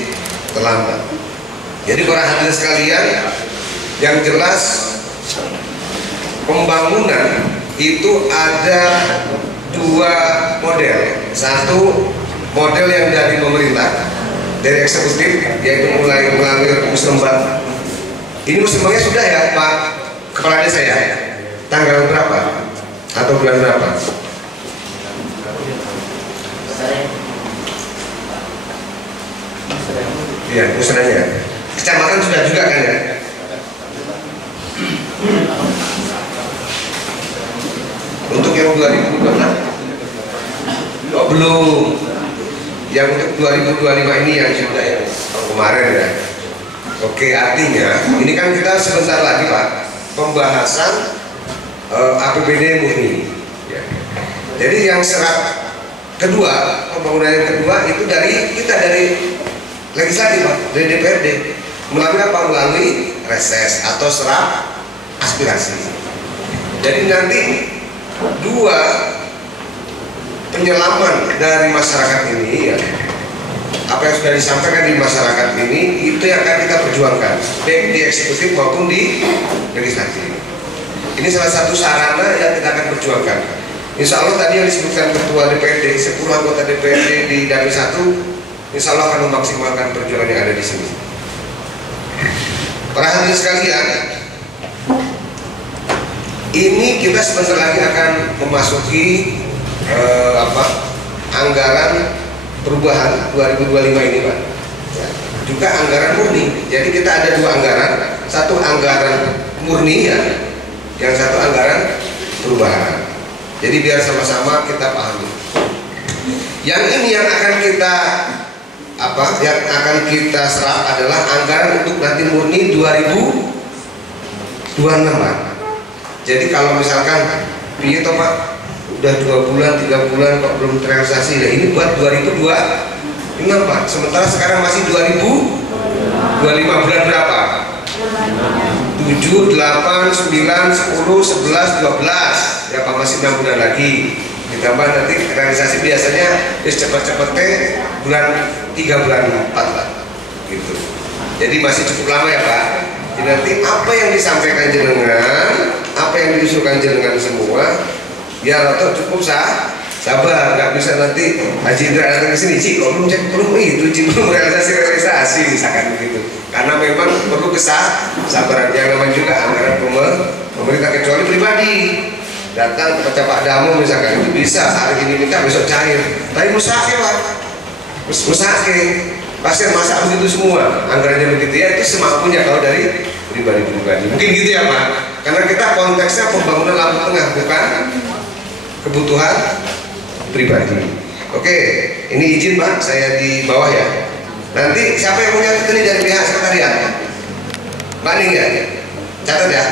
terlambat. Jadi para hadirin sekalian, yang jelas pembangunan itu ada dua model. Satu model yang dari pemerintah, dari eksekutif, yaitu mulai melalui musrembang. Ini musrembangnya sudah ya Pak Kepala Desa ya? Tanggal berapa? Atau bulan berapa? Iya, musrahnya. Kecamatan sudah juga kan ya? Untuk yang 2026? Oh belum. Yang untuk 2025 ini yang sudah ya, kemarin ya. Oke, artinya ini kan kita sebentar lagi Pak pembahasan APBD murni. Ya. Jadi yang serat kedua, pembangunan yang kedua itu dari kita dari legislatif Pak, dari DPRD. Melalui apa? Melalui reses atau serap aspirasi. Jadi nanti dua penyelaman dari masyarakat ini ya, apa yang sudah disampaikan di masyarakat ini itu yang akan kita perjuangkan baik di eksekutif maupun di legislatif. Ini salah satu sarana yang kita akan perjuangkan. Insya Allah tadi yang disebutkan Ketua DPRD, 10 anggota DPRD di Dapil 1, Insya Allah akan memaksimalkan perjuangan yang ada di sini. Para hadirin sekalian, ini kita sebentar lagi akan memasuki anggaran perubahan 2025 ini Pak. Ya, juga anggaran murni. Jadi kita ada dua anggaran, satu anggaran murni ya, yang satu anggaran perubahan. Jadi biar sama-sama kita pahami. Yang ini yang akan kita yang akan kita serap adalah anggaran untuk nanti murni 2026 Pak. Jadi kalau misalkan piye toh Pak, udah 2 bulan 3 bulan kok belum terrealisasi, nah ini buat 2026 Pak. Sementara sekarang masih 2025, bulan berapa? 7, 8, 9, 10, 11, 12 ya Pak, masih 6 bulan lagi. Ditambah nanti realisasi biasanya cepat-cepatnya bulan 3 bulan 4 Pak gitu. Jadi masih cukup lama ya Pak. Jadi nanti apa yang disampaikan jenengan, apa yang diusulkan jenengan semua ya atau cukup sabar, nggak bisa nanti Haji Indra datang ke sini, Ci, kok belum cek belum itu, Ci, belum realisasi misalkan begitu. Karena memang perlu kesabaran yang namanya juga anggaran pemerintah, kecuali pribadi datang ke Pak Damu misalkan itu bisa hari ini minta besok cair, tapi musake Pak, musake pasien masa begitu semua anggarannya begitu ya, itu semampunya kalau dari pribadi mungkin gitu ya Pak, karena kita konteksnya pembangunan Lampung Tengah bukan kebutuhan pribadi. Oke, ini izin Pak, saya di bawah ya. Nanti siapa yang punya ini dari pihak sekretariat? Mbak Ning ya? Catat ya.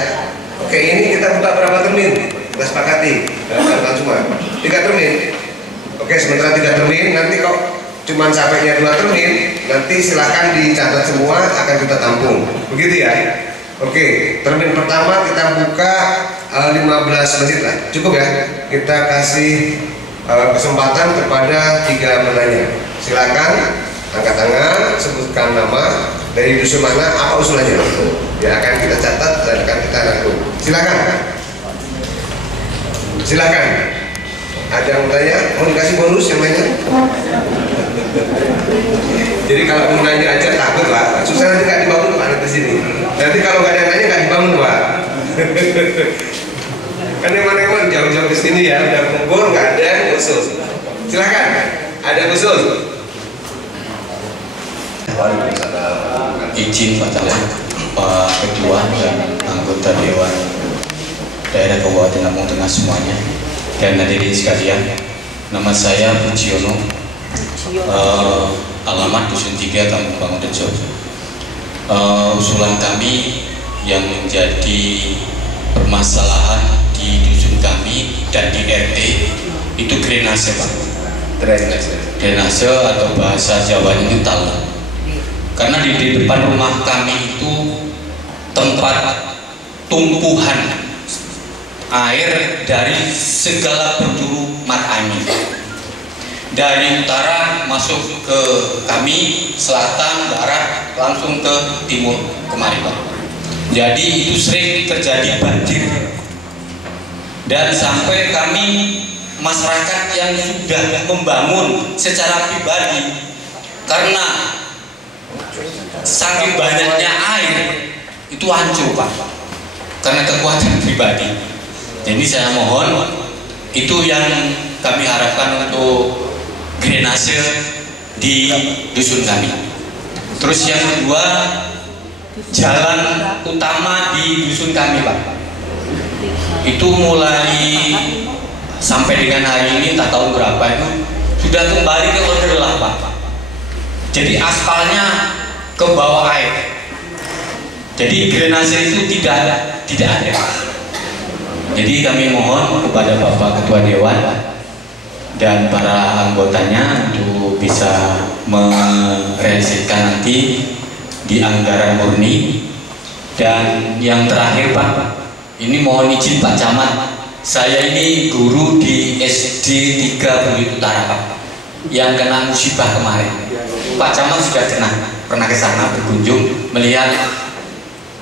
Oke, ini kita buka berapa termin? Kita sepakati, kita semua 3 termin. Oke, sementara 3 termin, nanti kok cuman sampainya 2 termin, nanti silahkan dicatat semua, akan kita tampung. Begitu ya. Oke, termin pertama kita buka 15 menit lah, cukup ya. Kita kasih kesempatan kepada 3 penanya. Silakan angkat tangan, sebutkan nama, dari dusun mana, apa usulannya. Ya akan kita catat dan akan kita rangkum. Silakan. Silakan. Ada yang tanya, mau dikasih bonus yang lainnya? Jadi kalau mau nanya aja takut Pak, susah nanti nggak dibangun Pak nanti sini. Nanti kalau nggak ada yang nanya nggak dibangun Pak. Kan emang jauh-jauh ke sini ya, udah kumpul nggak ada yang khusus. Silakan. Ada usul? Izin Pak Camat, Pak Ketua dan anggota Dewan Daerah Kabupaten Lampung Tengah semuanya dan hadirin sekalian, nama saya Pujiono, alamat Dusun 3 Kampung Bangunrejo. Usulan kami yang menjadi permasalahan di dusun kami dan di RT itu drainase, Pak. Drainase atau bahasa Jawanya itu talang. Karena di depan rumah kami itu tempat tumpuhan air dari segala penjuru mata angin. Dari utara masuk ke kami, selatan, barat, langsung ke timur kemari, Pak. Jadi itu sering terjadi banjir. Dan sampai kami masyarakat yang sudah membangun secara pribadi, karena saking banyaknya air itu hancur, Pak, karena kekuatan pribadi. Jadi saya mohon, itu yang kami harapkan untuk drainase di dusun kami. Terus yang kedua, jalan utama di dusun kami, Pak, itu mulai sampai dengan hari ini tak tahu berapa itu sudah kembali ke order lama, Pak. Jadi aspalnya ke bawah air. Jadi drainase itu tidak ada. Jadi kami mohon kepada Bapak Ketua Dewan dan para anggotanya untuk bisa merealisasikan nanti di anggaran murni. Dan yang terakhir, Pak, ini mohon izin Pak Camat, saya ini guru di SD 3 Bukit Utara, Pak, yang kena musibah kemarin. Pak Camat sudah pernah ke sana berkunjung melihat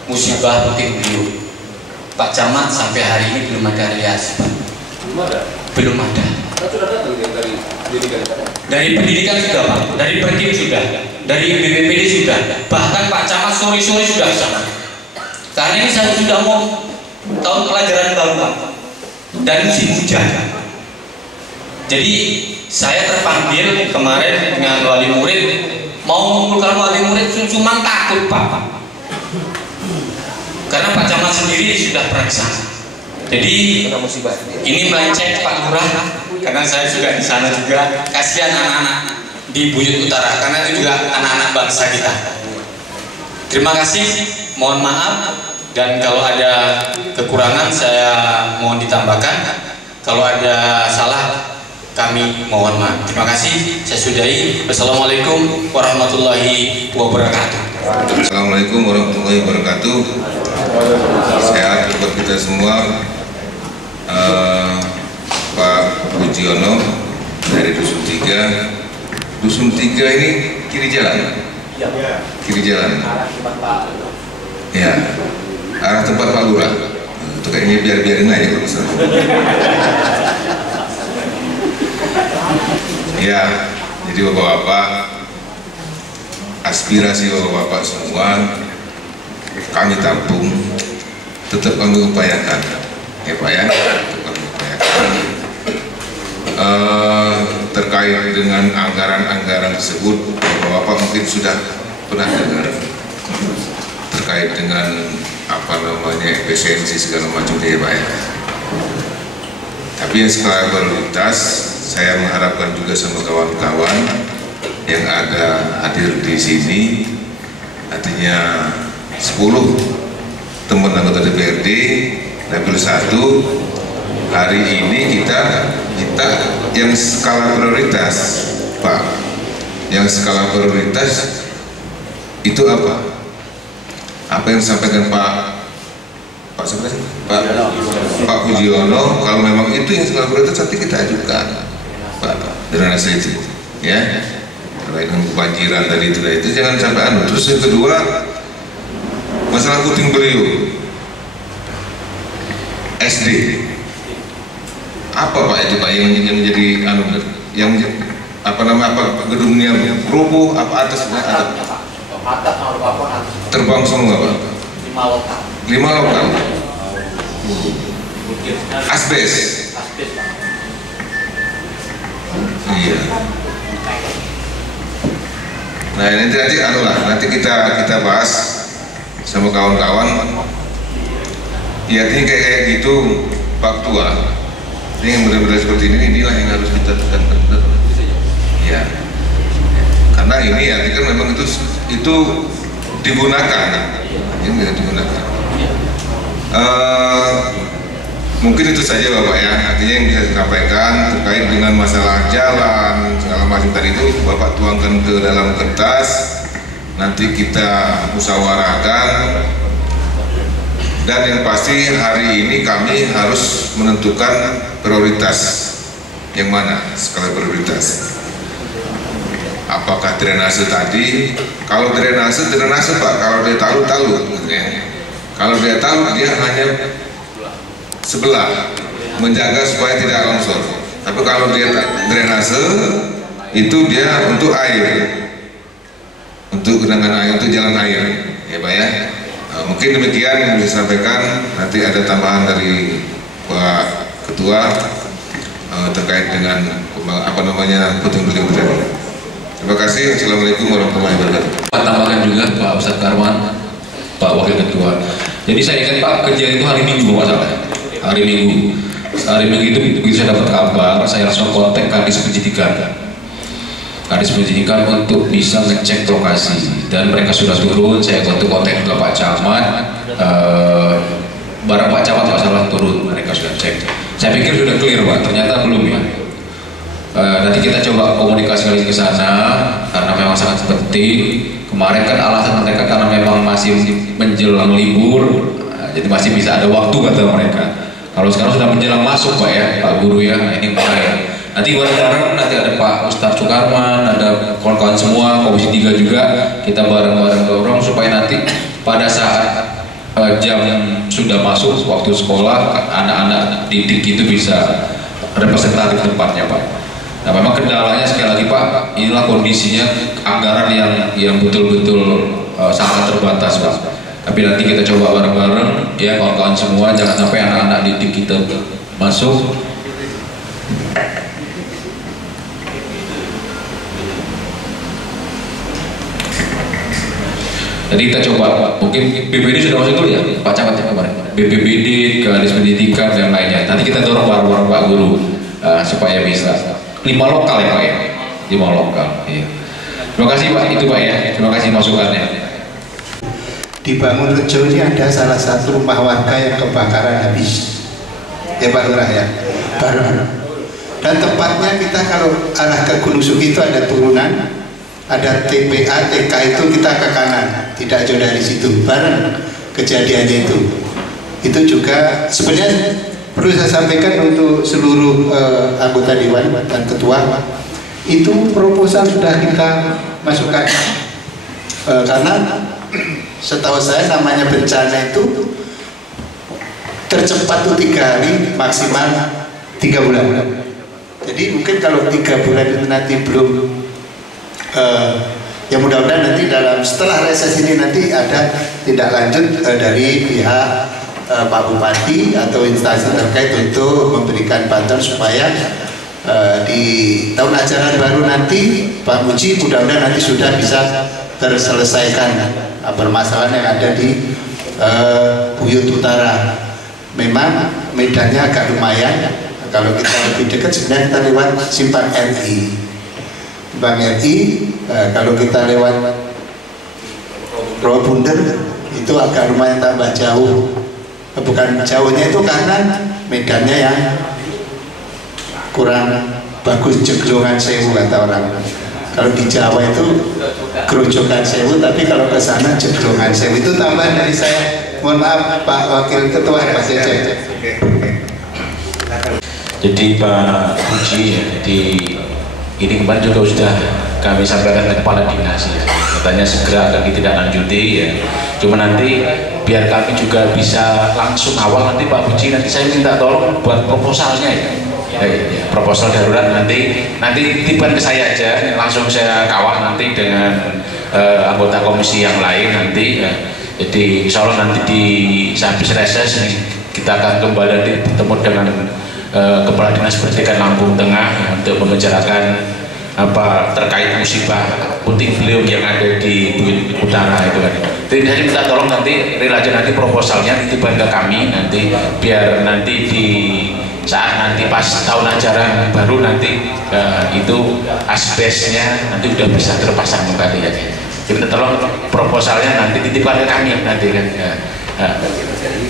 musibah Bukit Beliau. Pak Camat sampai hari ini belum ada realisasi, Pak. Belum ada. Dari pendidikan sudah, Pak, dari Perkim sudah, dari BPPD sudah, bahkan Pak Camat sore-sore sudah kesana. Karena ini saya sudah mau tahun pelajaran baru, Pak, dan musim hujan. Jadi saya terpanggil kemarin dengan wali murid, mau mengumpulkan wali murid, cuma takut, Pak. Karena Pak Camat sendiri sudah pernah kesana. Jadi ini melenceng Pak Lurah, karena saya juga di sana juga. Kasihan anak-anak di Buyut Utara, karena itu juga anak-anak bangsa kita. Terima kasih, mohon maaf, dan kalau ada kekurangan saya mohon ditambahkan. Kalau ada salah kami mohon maaf. Terima kasih, saya sudahi. Wassalamualaikum warahmatullahi wabarakatuh. Assalamualaikum warahmatullahi wabarakatuh. Sehat buat kita semua. Pak Pujiono dari Dusun 3. Dusun 3 ini kiri jalan. Kiri jalan. Ya, arah tempat Pak Lurah. Itu kayaknya biarin aja kalau misalnya. Ya, jadi bapak-bapak, aspirasi bapak-bapak semua kami tampung, tetap kami upayakan, ya Pak ya, tetap kami upayakan. Terkait dengan anggaran-anggaran tersebut, bapak-bapak mungkin sudah pernah dengar terkait dengan apa namanya efisiensi segala macam ya Pak ya. Tapi yang skala prioritas, saya mengharapkan juga sama kawan-kawan yang ada hadir di sini, artinya 10 teman anggota DPRD level 1, hari ini kita yang skala prioritas, Pak, yang skala prioritas itu apa? Apa yang disampaikan Pak Pujiono, kalau memang itu yang skala prioritas nanti kita ajukan, Pak, drainase itu, ya. Kalau yang kebanjiran tadi itu jangan sampai anu. Terus yang kedua, masalah Puting Beliung SD, apa Pak itu Pak yang menjadi anu, yang apa nama, apa gedungnya roboh, apa atasnya ada terbang semua Pak? 5 lokal. Asbes. Iya. Nah ini nanti kita bahas sama kawan-kawan. Ya ini kayak gitu Pak Ketua. Ini yang benar-benar seperti ini, inilah yang harus kita tekankan benar. Ya, karena ini ya kan memang itu digunakan, ini tidak digunakan. Mungkin itu saja Bapak ya, artinya yang bisa saya sampaikan terkait dengan masalah jalan segala macam tadi itu Bapak tuangkan ke dalam kertas, nanti kita musyawarahkan. Dan yang pasti hari ini kami harus menentukan prioritas yang mana skala prioritas. Apakah drainase tadi? Kalau drainase Pak, kalau dia tahu. Kalau dia tahu dia hanya sebelah menjaga supaya tidak longsor. Tapi kalau dia drainase itu dia untuk air, untuk genangan air, untuk jalan air, ya Pak ya. Mungkin demikian yang bisa sampaikan. Nanti ada tambahan dari Pak Ketua terkait dengan puting-puting tadi. Terima kasih. Assalamualaikum warahmatullahi wabarakatuh. Pak tambahkan juga Pak Ustadz Karman, Pak Wakil Ketua. Jadi saya ingat Pak, kejadian itu hari Minggu masalah. Hari Minggu itu begitu saya dapat kabar, saya langsung kontak Kadis Pendidikan untuk bisa ngecek lokasi, dan mereka sudah turun. Saya kontak ke Pak Camat, barang Pak Camat nggak salah turun, mereka sudah cek. Saya pikir sudah clear Pak, ternyata belum ya. Nanti kita coba komunikasi lagi ke sana karena memang sangat penting. Kemarin kan alasan mereka karena memang masih menjelang libur, jadi masih bisa ada waktu kata mereka. Kalau sekarang sudah menjelang masuk Pak ya, Pak Guru ya, nah ini bahaya. Nanti bareng-bareng nanti ada Pak Ustadz Sukarman, ada kawan-kawan semua, Komisi 3 juga, kita bareng-bareng dorong supaya nanti pada saat jam sudah masuk waktu sekolah, anak-anak didik itu bisa representatif tempatnya Pak. Nah memang kendalanya sekali lagi Pak, inilah kondisinya anggaran yang betul-betul sangat terbatas Pak. Tapi nanti kita coba bareng-bareng ya kawan-kawan semua, jangan sampai anak-anak didik kita masuk. Jadi kita coba, mungkin BPD sudah masuk dulu ya, Pak Camat ya kemarin, BPBD, Kadis Pendidikan dan lainnya. Nanti kita dorong bareng-bareng Pak Guru supaya bisa 5 lokal ya Pak ya, 5 lokal. Iya. Terima kasih Pak, itu Pak ya, terima kasih masukannya. Di Bangun Rejo ini ada salah satu rumah warga yang kebakaran habis, ya Pak Lurah ya, baru. Dan tempatnya kita kalau arah ke Gunung Sugi itu ada turunan. Ada TPA, TK itu kita ke kanan, tidak jauh dari situ, bareng kejadiannya itu. Itu juga sebenarnya perlu saya sampaikan untuk seluruh anggota Dewan dan Ketua, itu proposal sudah kita masukkan. Karena setahu saya namanya bencana itu tercepat tuh 3 hari, maksimal 3 bulan. Jadi mungkin kalau 3 bulan itu nanti belum ya mudah-mudahan nanti setelah reses ini nanti ada tindak lanjut dari pihak Pak Bupati atau instansi terkait untuk memberikan bantuan supaya di tahun ajaran baru nanti Pak Muji mudah-mudahan nanti sudah bisa terselesaikan permasalahan yang ada di Buyut Utara. Memang medannya agak lumayan, kalau kita lebih dekat sebenarnya kita lewat Simpang RI. Bang RI, kalau kita lewat Robunder itu agak lumayan tambah jauh. Bukan jauhnya itu karena medannya yang kurang bagus, jeglongan sewu kata orang. Kalau di Jawa itu gerojokan sewu, tapi kalau ke sana jeglongan sewu. Itu tambahan dari saya. Mohon maaf Pak Wakil Ketua Pak Cecep. Jadi Pak Puji ya, ini kemarin juga sudah kami sampaikan ke Kepala Dinas ya, katanya segera akan ditindaklanjuti ya. Cuma nanti biar kami juga bisa langsung awal nanti Pak Puji, nanti saya minta tolong buat proposalnya ya. Proposal darurat nanti titipkan ke saya aja, langsung saya kawal nanti dengan anggota komisi yang lain nanti ya. Jadi insya Allah nanti habis reses kita akan kembali nanti bertemu dengan Kepala Dinas Pendidikan Lampung Tengah ya, untuk membicarakan terkait musibah puting beliung yang ada di Bukit Utara itu kan. Jadi saya minta tolong nanti relasi nanti proposalnya dititipkan ke kami nanti, biar nanti di saat nanti pas tahun ajaran baru nanti itu asbesnya nanti udah bisa terpasang kembali ya. Jadi minta tolong proposalnya nanti titipkan ke kami nanti kan.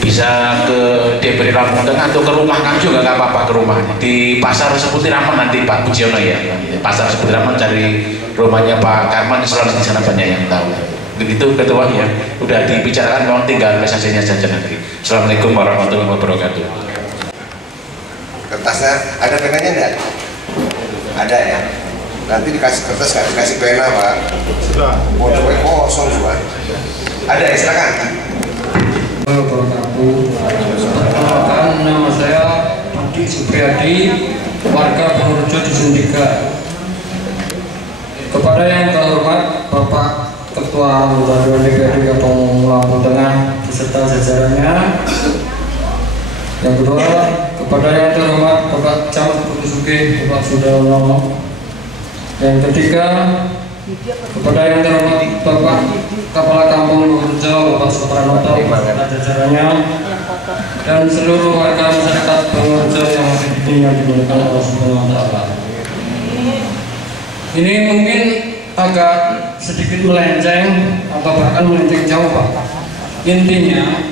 Bisa ke DPD Lampung Tengah atau ke rumah kami juga nggak apa-apa, ke rumah di Pasar Seputi Raman nanti Pak Pujiono ya, Pasar Seputi Raman cari rumahnya Pak Karman, selalu di sana banyak yang tahu. Begitu ketua ya, udah dibicarakan, memang tinggal message-nya saja nanti. Assalamualaikum warahmatullahi wabarakatuh. Kertasnya ada penanya enggak? Ada ya. Nanti dikasih kertas nggak dikasih pena Pak? Sudah. Pokoknya kosong semua. Ada ya, silakan. Perkenalkan, nama saya Adi Supriyadi, warga Purworejo Dusun 3. Kepada yang terhormat Bapak Ketua Anggota Dewan DPRD Kabupaten Lampung Tengah beserta jajarannya. Yang kedua, kepada yang terhormat Bapak Camat Putusuke, Bapak Sudaryono. Yang ketiga, kepada yang terhormat Bapak Kepala Kampung Purworejo, Bapak Supranoto, beserta jajarannya, dan seluruh warga masyarakat Purworejo yang ada di sini yang dimuliakan Allah Subhanahu wa Ta'ala. Ini mungkin agak sedikit melenceng atau bahkan melenceng jauh Pak. Intinya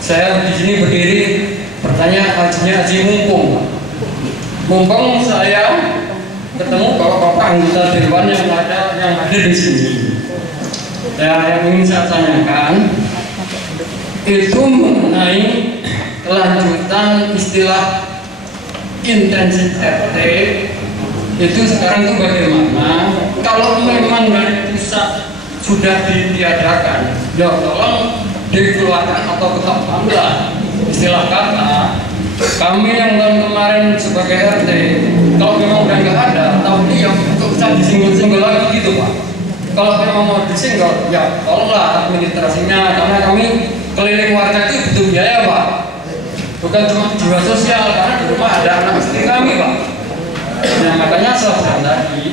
saya di sini berdiri bertanya haji mumpung. Mumpung saya ketemu bapak-bapak anggota dewan yang hadir di sini. Yang ingin saya tanyakan itu mengenai kelanjutan istilah intensif RT itu sekarang itu bagaimana? Kalau memang dari pusat sudah ditiadakan, ya tolong dikeluarkan atau ketambahlah istilah kata. Kami yang tahun kemarin sebagai RT, kalau memang udah nggak ada, tapi yang untuk bisa disinggol-singgol lagi gitu Pak. Kalau memang mau disinggol, ya tolonglah administrasinya, karena kami keliling warga itu butuh biaya Pak. Bukan cuma jiwa sosial, karena di rumah ada anak istri kami Pak. Nah makanya saya bilang tadi,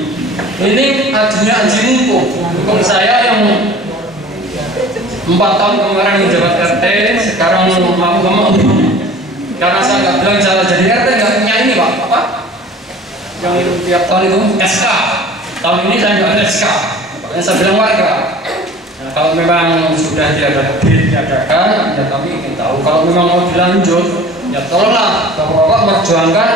ini ajunya Haji mumpung saya yang 4 tahun kemarin menjabat RT, sekarang mau karena saya nggak bilang saya jadi RT nggak punya ini Pak, apa? Yang tiap tahun itu SK. Tahun ini saya nggak ada SK. Makanya saya bilang warga. Nah, kalau memang sudah diadakan, ya kami ingin tahu. Kalau memang mau dilanjut, ya tolonglah Bapak-bapak perjuangkan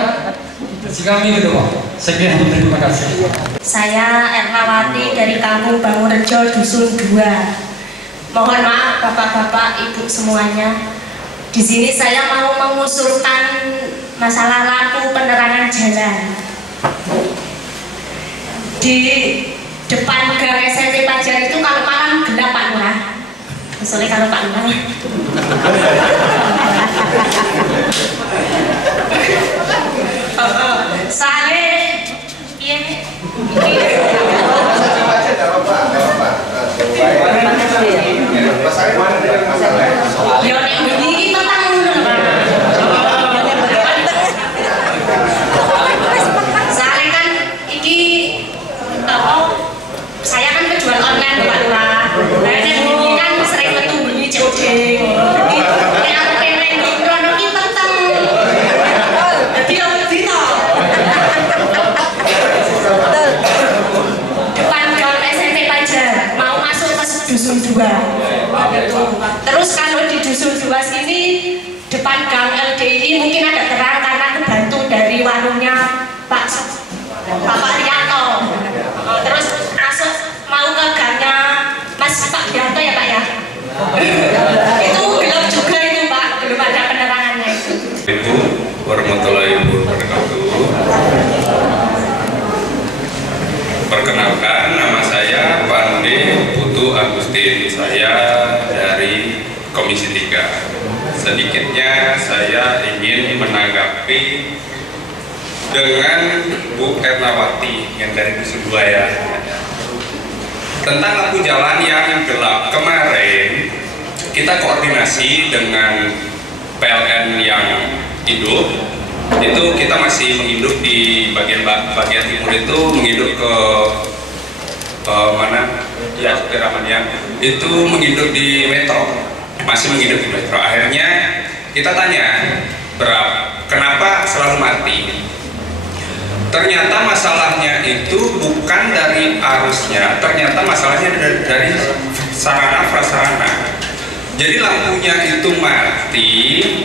si kami gitu Pak. Sekian, terima kasih. Saya Ermawati dari Kampung Purworejo Dusun 2. Mohon maaf bapak-bapak, ibu semuanya. Di sini saya mau mengusulkan masalah lampu penerangan jalan. Di depan gang SMP Pajar itu kalau malam gelap Pak Lurah. Misalnya kalau Pak Lurah. Saya kan penjual online Pak Lurah. Nah, ini kan sering metu beli coding. Jadi aku pengen ngono iki peteng. Jadi aku dino. Depan gang SMP Pajar, mau masuk ke Dusun 2. Terus kalau di Dusun 2 sini depan gang LDI mungkin ada terang karena kebantu dari warungnya Bapak Rianto. Terus masuk mau ke gangnya Mas Pak Rianto ya Pak ya. Itu gelap juga itu Pak, belum ada penerangannya itu. Ibu warahmatullahi wabarakatuh. Perkenalkan, nama saya Pande Putu Agustin. Saya dari Komisi 3. Sedikitnya saya ingin menanggapi dengan Bu Ermawati yang dari Dusun 2 ya, tentang lampu jalan yang gelap. Kemarin kita koordinasi dengan PLN yang hidup itu kita masih menginduk di bagian timur itu, menginduk ke mana ya Ramadhan itu menginduk di Metro, masih menginduk di Metro. Akhirnya kita tanya kenapa selalu mati. Ternyata masalahnya itu bukan dari arusnya, ternyata masalahnya dari sarana prasarana. Jadi lampunya itu mati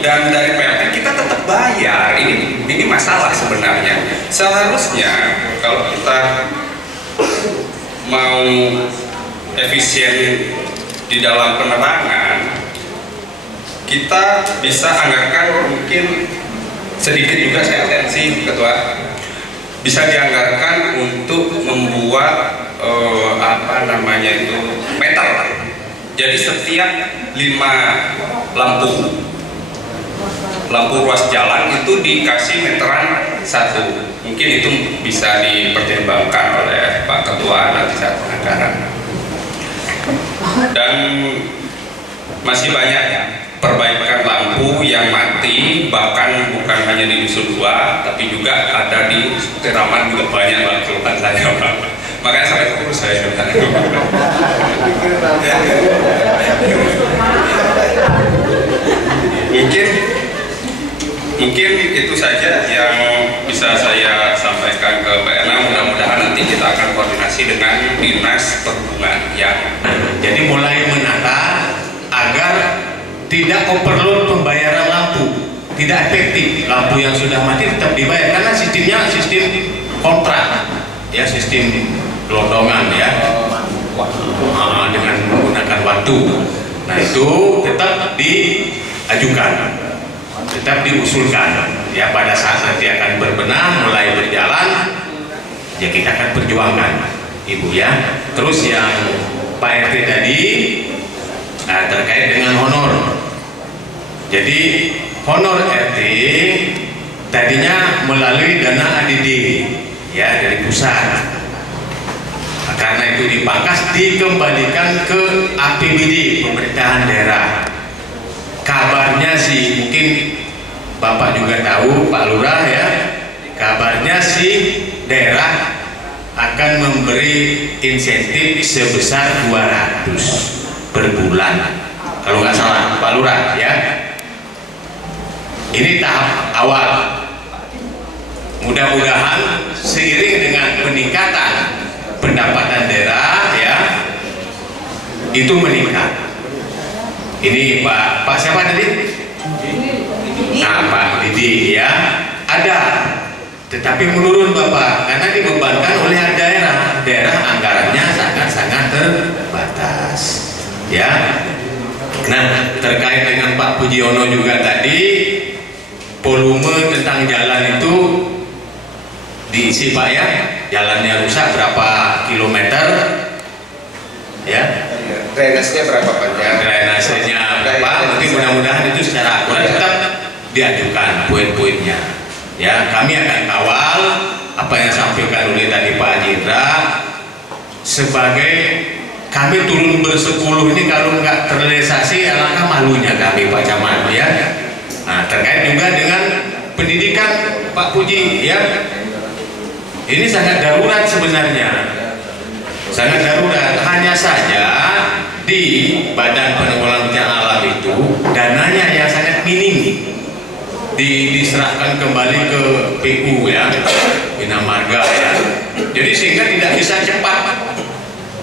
dan dari PLN kita tetap bayar. Ini masalah sebenarnya. Seharusnya kalau kita mau efisien di dalam penerangan, kita bisa anggarkan mungkin sedikit juga, saya atensi Ketua, bisa dianggarkan untuk membuat meter. Jadi setiap 5 lampu ruas jalan itu dikasih meteran 1. Mungkin itu bisa dipertimbangkan oleh Pak Ketua nanti saat penganggaran. Dan masih banyak perbaikan lampu yang mati, bahkan bukan hanya di Dusun 2, tapi juga ada di Teraman juga banyak keluhan saya, Pak. Makanya sampai kurus saya sebenarnya. Mungkin itu saja yang bisa saya sampaikan ke Mbak Erna. Mudah-mudahan nanti kita akan koordinasi dengan Dinas Perhubungan ya. Jadi mulai menata agar tidak overload pembayaran lampu, tidak efektif. Lampu yang sudah mati tetap dibayar karena sistemnya sistem kontrak, ya, sistem gelondongan ya, dengan menggunakan waktu. Nah itu tetap diajukan, tetap diusulkan. Ya pada saat nanti akan berbenah, mulai berjalan, ya kita akan perjuangkan, Ibu ya. Terus yang Pak RT tadi terkait dengan honor. Jadi honor RT tadinya melalui dana ADD ya dari pusat. Karena itu dipangkas, dikembalikan ke APBD pemerintahan daerah. Kabarnya sih mungkin Bapak juga tahu, Pak Lurah ya, kabarnya sih daerah akan memberi insentif sebesar 200 per bulan kalau nggak salah Pak Lurah ya. Ini tahap awal, mudah-mudahan seiring dengan peningkatan pendapatan daerah ya itu meningkat. Ini Pak siapa tadi? Nah Pak Didi ya, ada tetapi menurun Bapak karena dibebankan oleh daerah anggarannya sangat-sangat terbatas ya. Nah terkait dengan Pak Pujiono juga tadi, volume tentang jalan itu diisi Pak ya, jalannya rusak berapa kilometer ya, drainasenya berapa panjang, drainasenya berapa, nanti mudah-mudahan itu secara akurat tetap diajukan poin-poinnya ya. Kami akan kawal apa yang disampaikan oleh tadi Pak Jindra. Sebagai kami turun bersepuluh ini kalau nggak terrealisasi alangkah malunya kami Pak Camat ya. Nah terkait juga dengan pendidikan Pak Puji ya, ini sangat darurat sebenarnya, sangat darurat. Hanya saja di Badan Penanggulangan Bencana Alam itu dananya yang sangat minim, diserahkan kembali ke PU ya, Bina Marga ya. Jadi sehingga tidak bisa cepat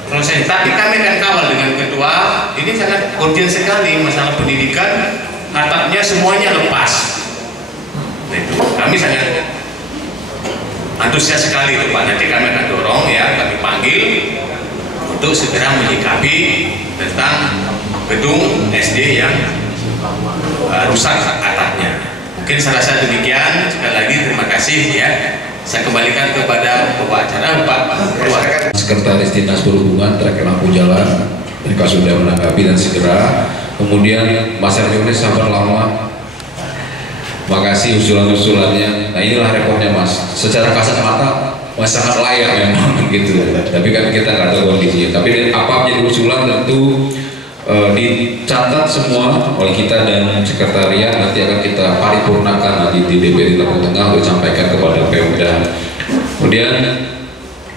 proses. Tapi kami akan kawal dengan ketua. Ini sangat urgent sekali masalah pendidikan, atapnya semuanya lepas. Nah, itu kami sangat antusias sekali itu Pak. Nanti kami akan dorong ya, kami panggil untuk segera menyikapi tentang gedung SD yang rusak atapnya. Mungkin saya rasa demikian. Sekali lagi terima kasih ya. Saya kembalikan kepada Bapak acara Pak Ketua. Sekretaris Dinas Perhubungan terkait lampu jalan, mereka sudah menanggapi dan segera. Kemudian masyarakat ini sabar lama. Makasih usulan-usulannya. Nah inilah repotnya Mas. Secara kasat mata Mas sangat layak memang gitu. Tapi kan kita nggak tahu kondisinya. Tapi apa menjadi usulan tentu dicatat semua oleh kita dan sekretariat, nanti akan kita paripurnakan nanti di DPRD Lampung Tengah untuk disampaikan kepada Pemda. Kemudian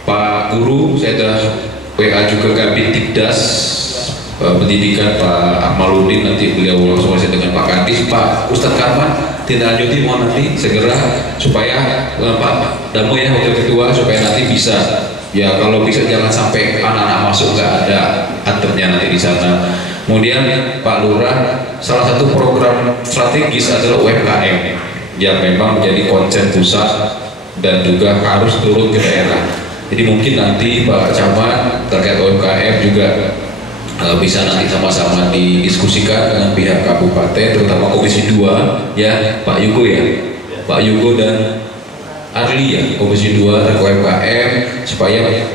Pak Guru, saya sudah WA juga Kabid Tikdas Pendidikan Pak Akmaludin, nanti beliau langsung dengan Pak Kadis, Pak Ustadz Karman tidak lanjuti, mohon nanti segera supaya Pak Damo ya Wakil Ketua, supaya nanti bisa ya, kalau bisa jangan sampai anak-anak masuk nggak ada anternya nanti di sana. Kemudian Pak Lurah, salah satu program strategis adalah UMKM yang memang menjadi konsen pusat dan juga harus turun ke daerah. Jadi mungkin nanti Pak Camat terkait UMKM juga bisa nanti sama-sama didiskusikan dengan pihak kabupaten, terutama Komisi 2 ya, Pak Yugo ya, Pak Yugo dan Arli ya, Komisi 2 terkait UMKM, supaya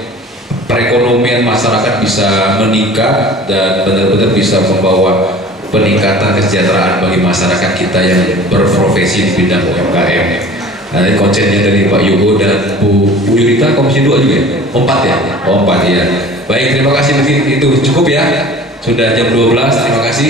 perekonomian masyarakat bisa meningkat dan benar-benar bisa membawa peningkatan kesejahteraan bagi masyarakat kita yang berprofesi di bidang UMKM. Nah, ini konsennya dari Pak Yugo dan Bu Yurita, Komisi 2 juga ya? 4 ya? Oh 4 ya. Baik, terima kasih, mungkin itu cukup ya. Sudah jam 12, terima kasih.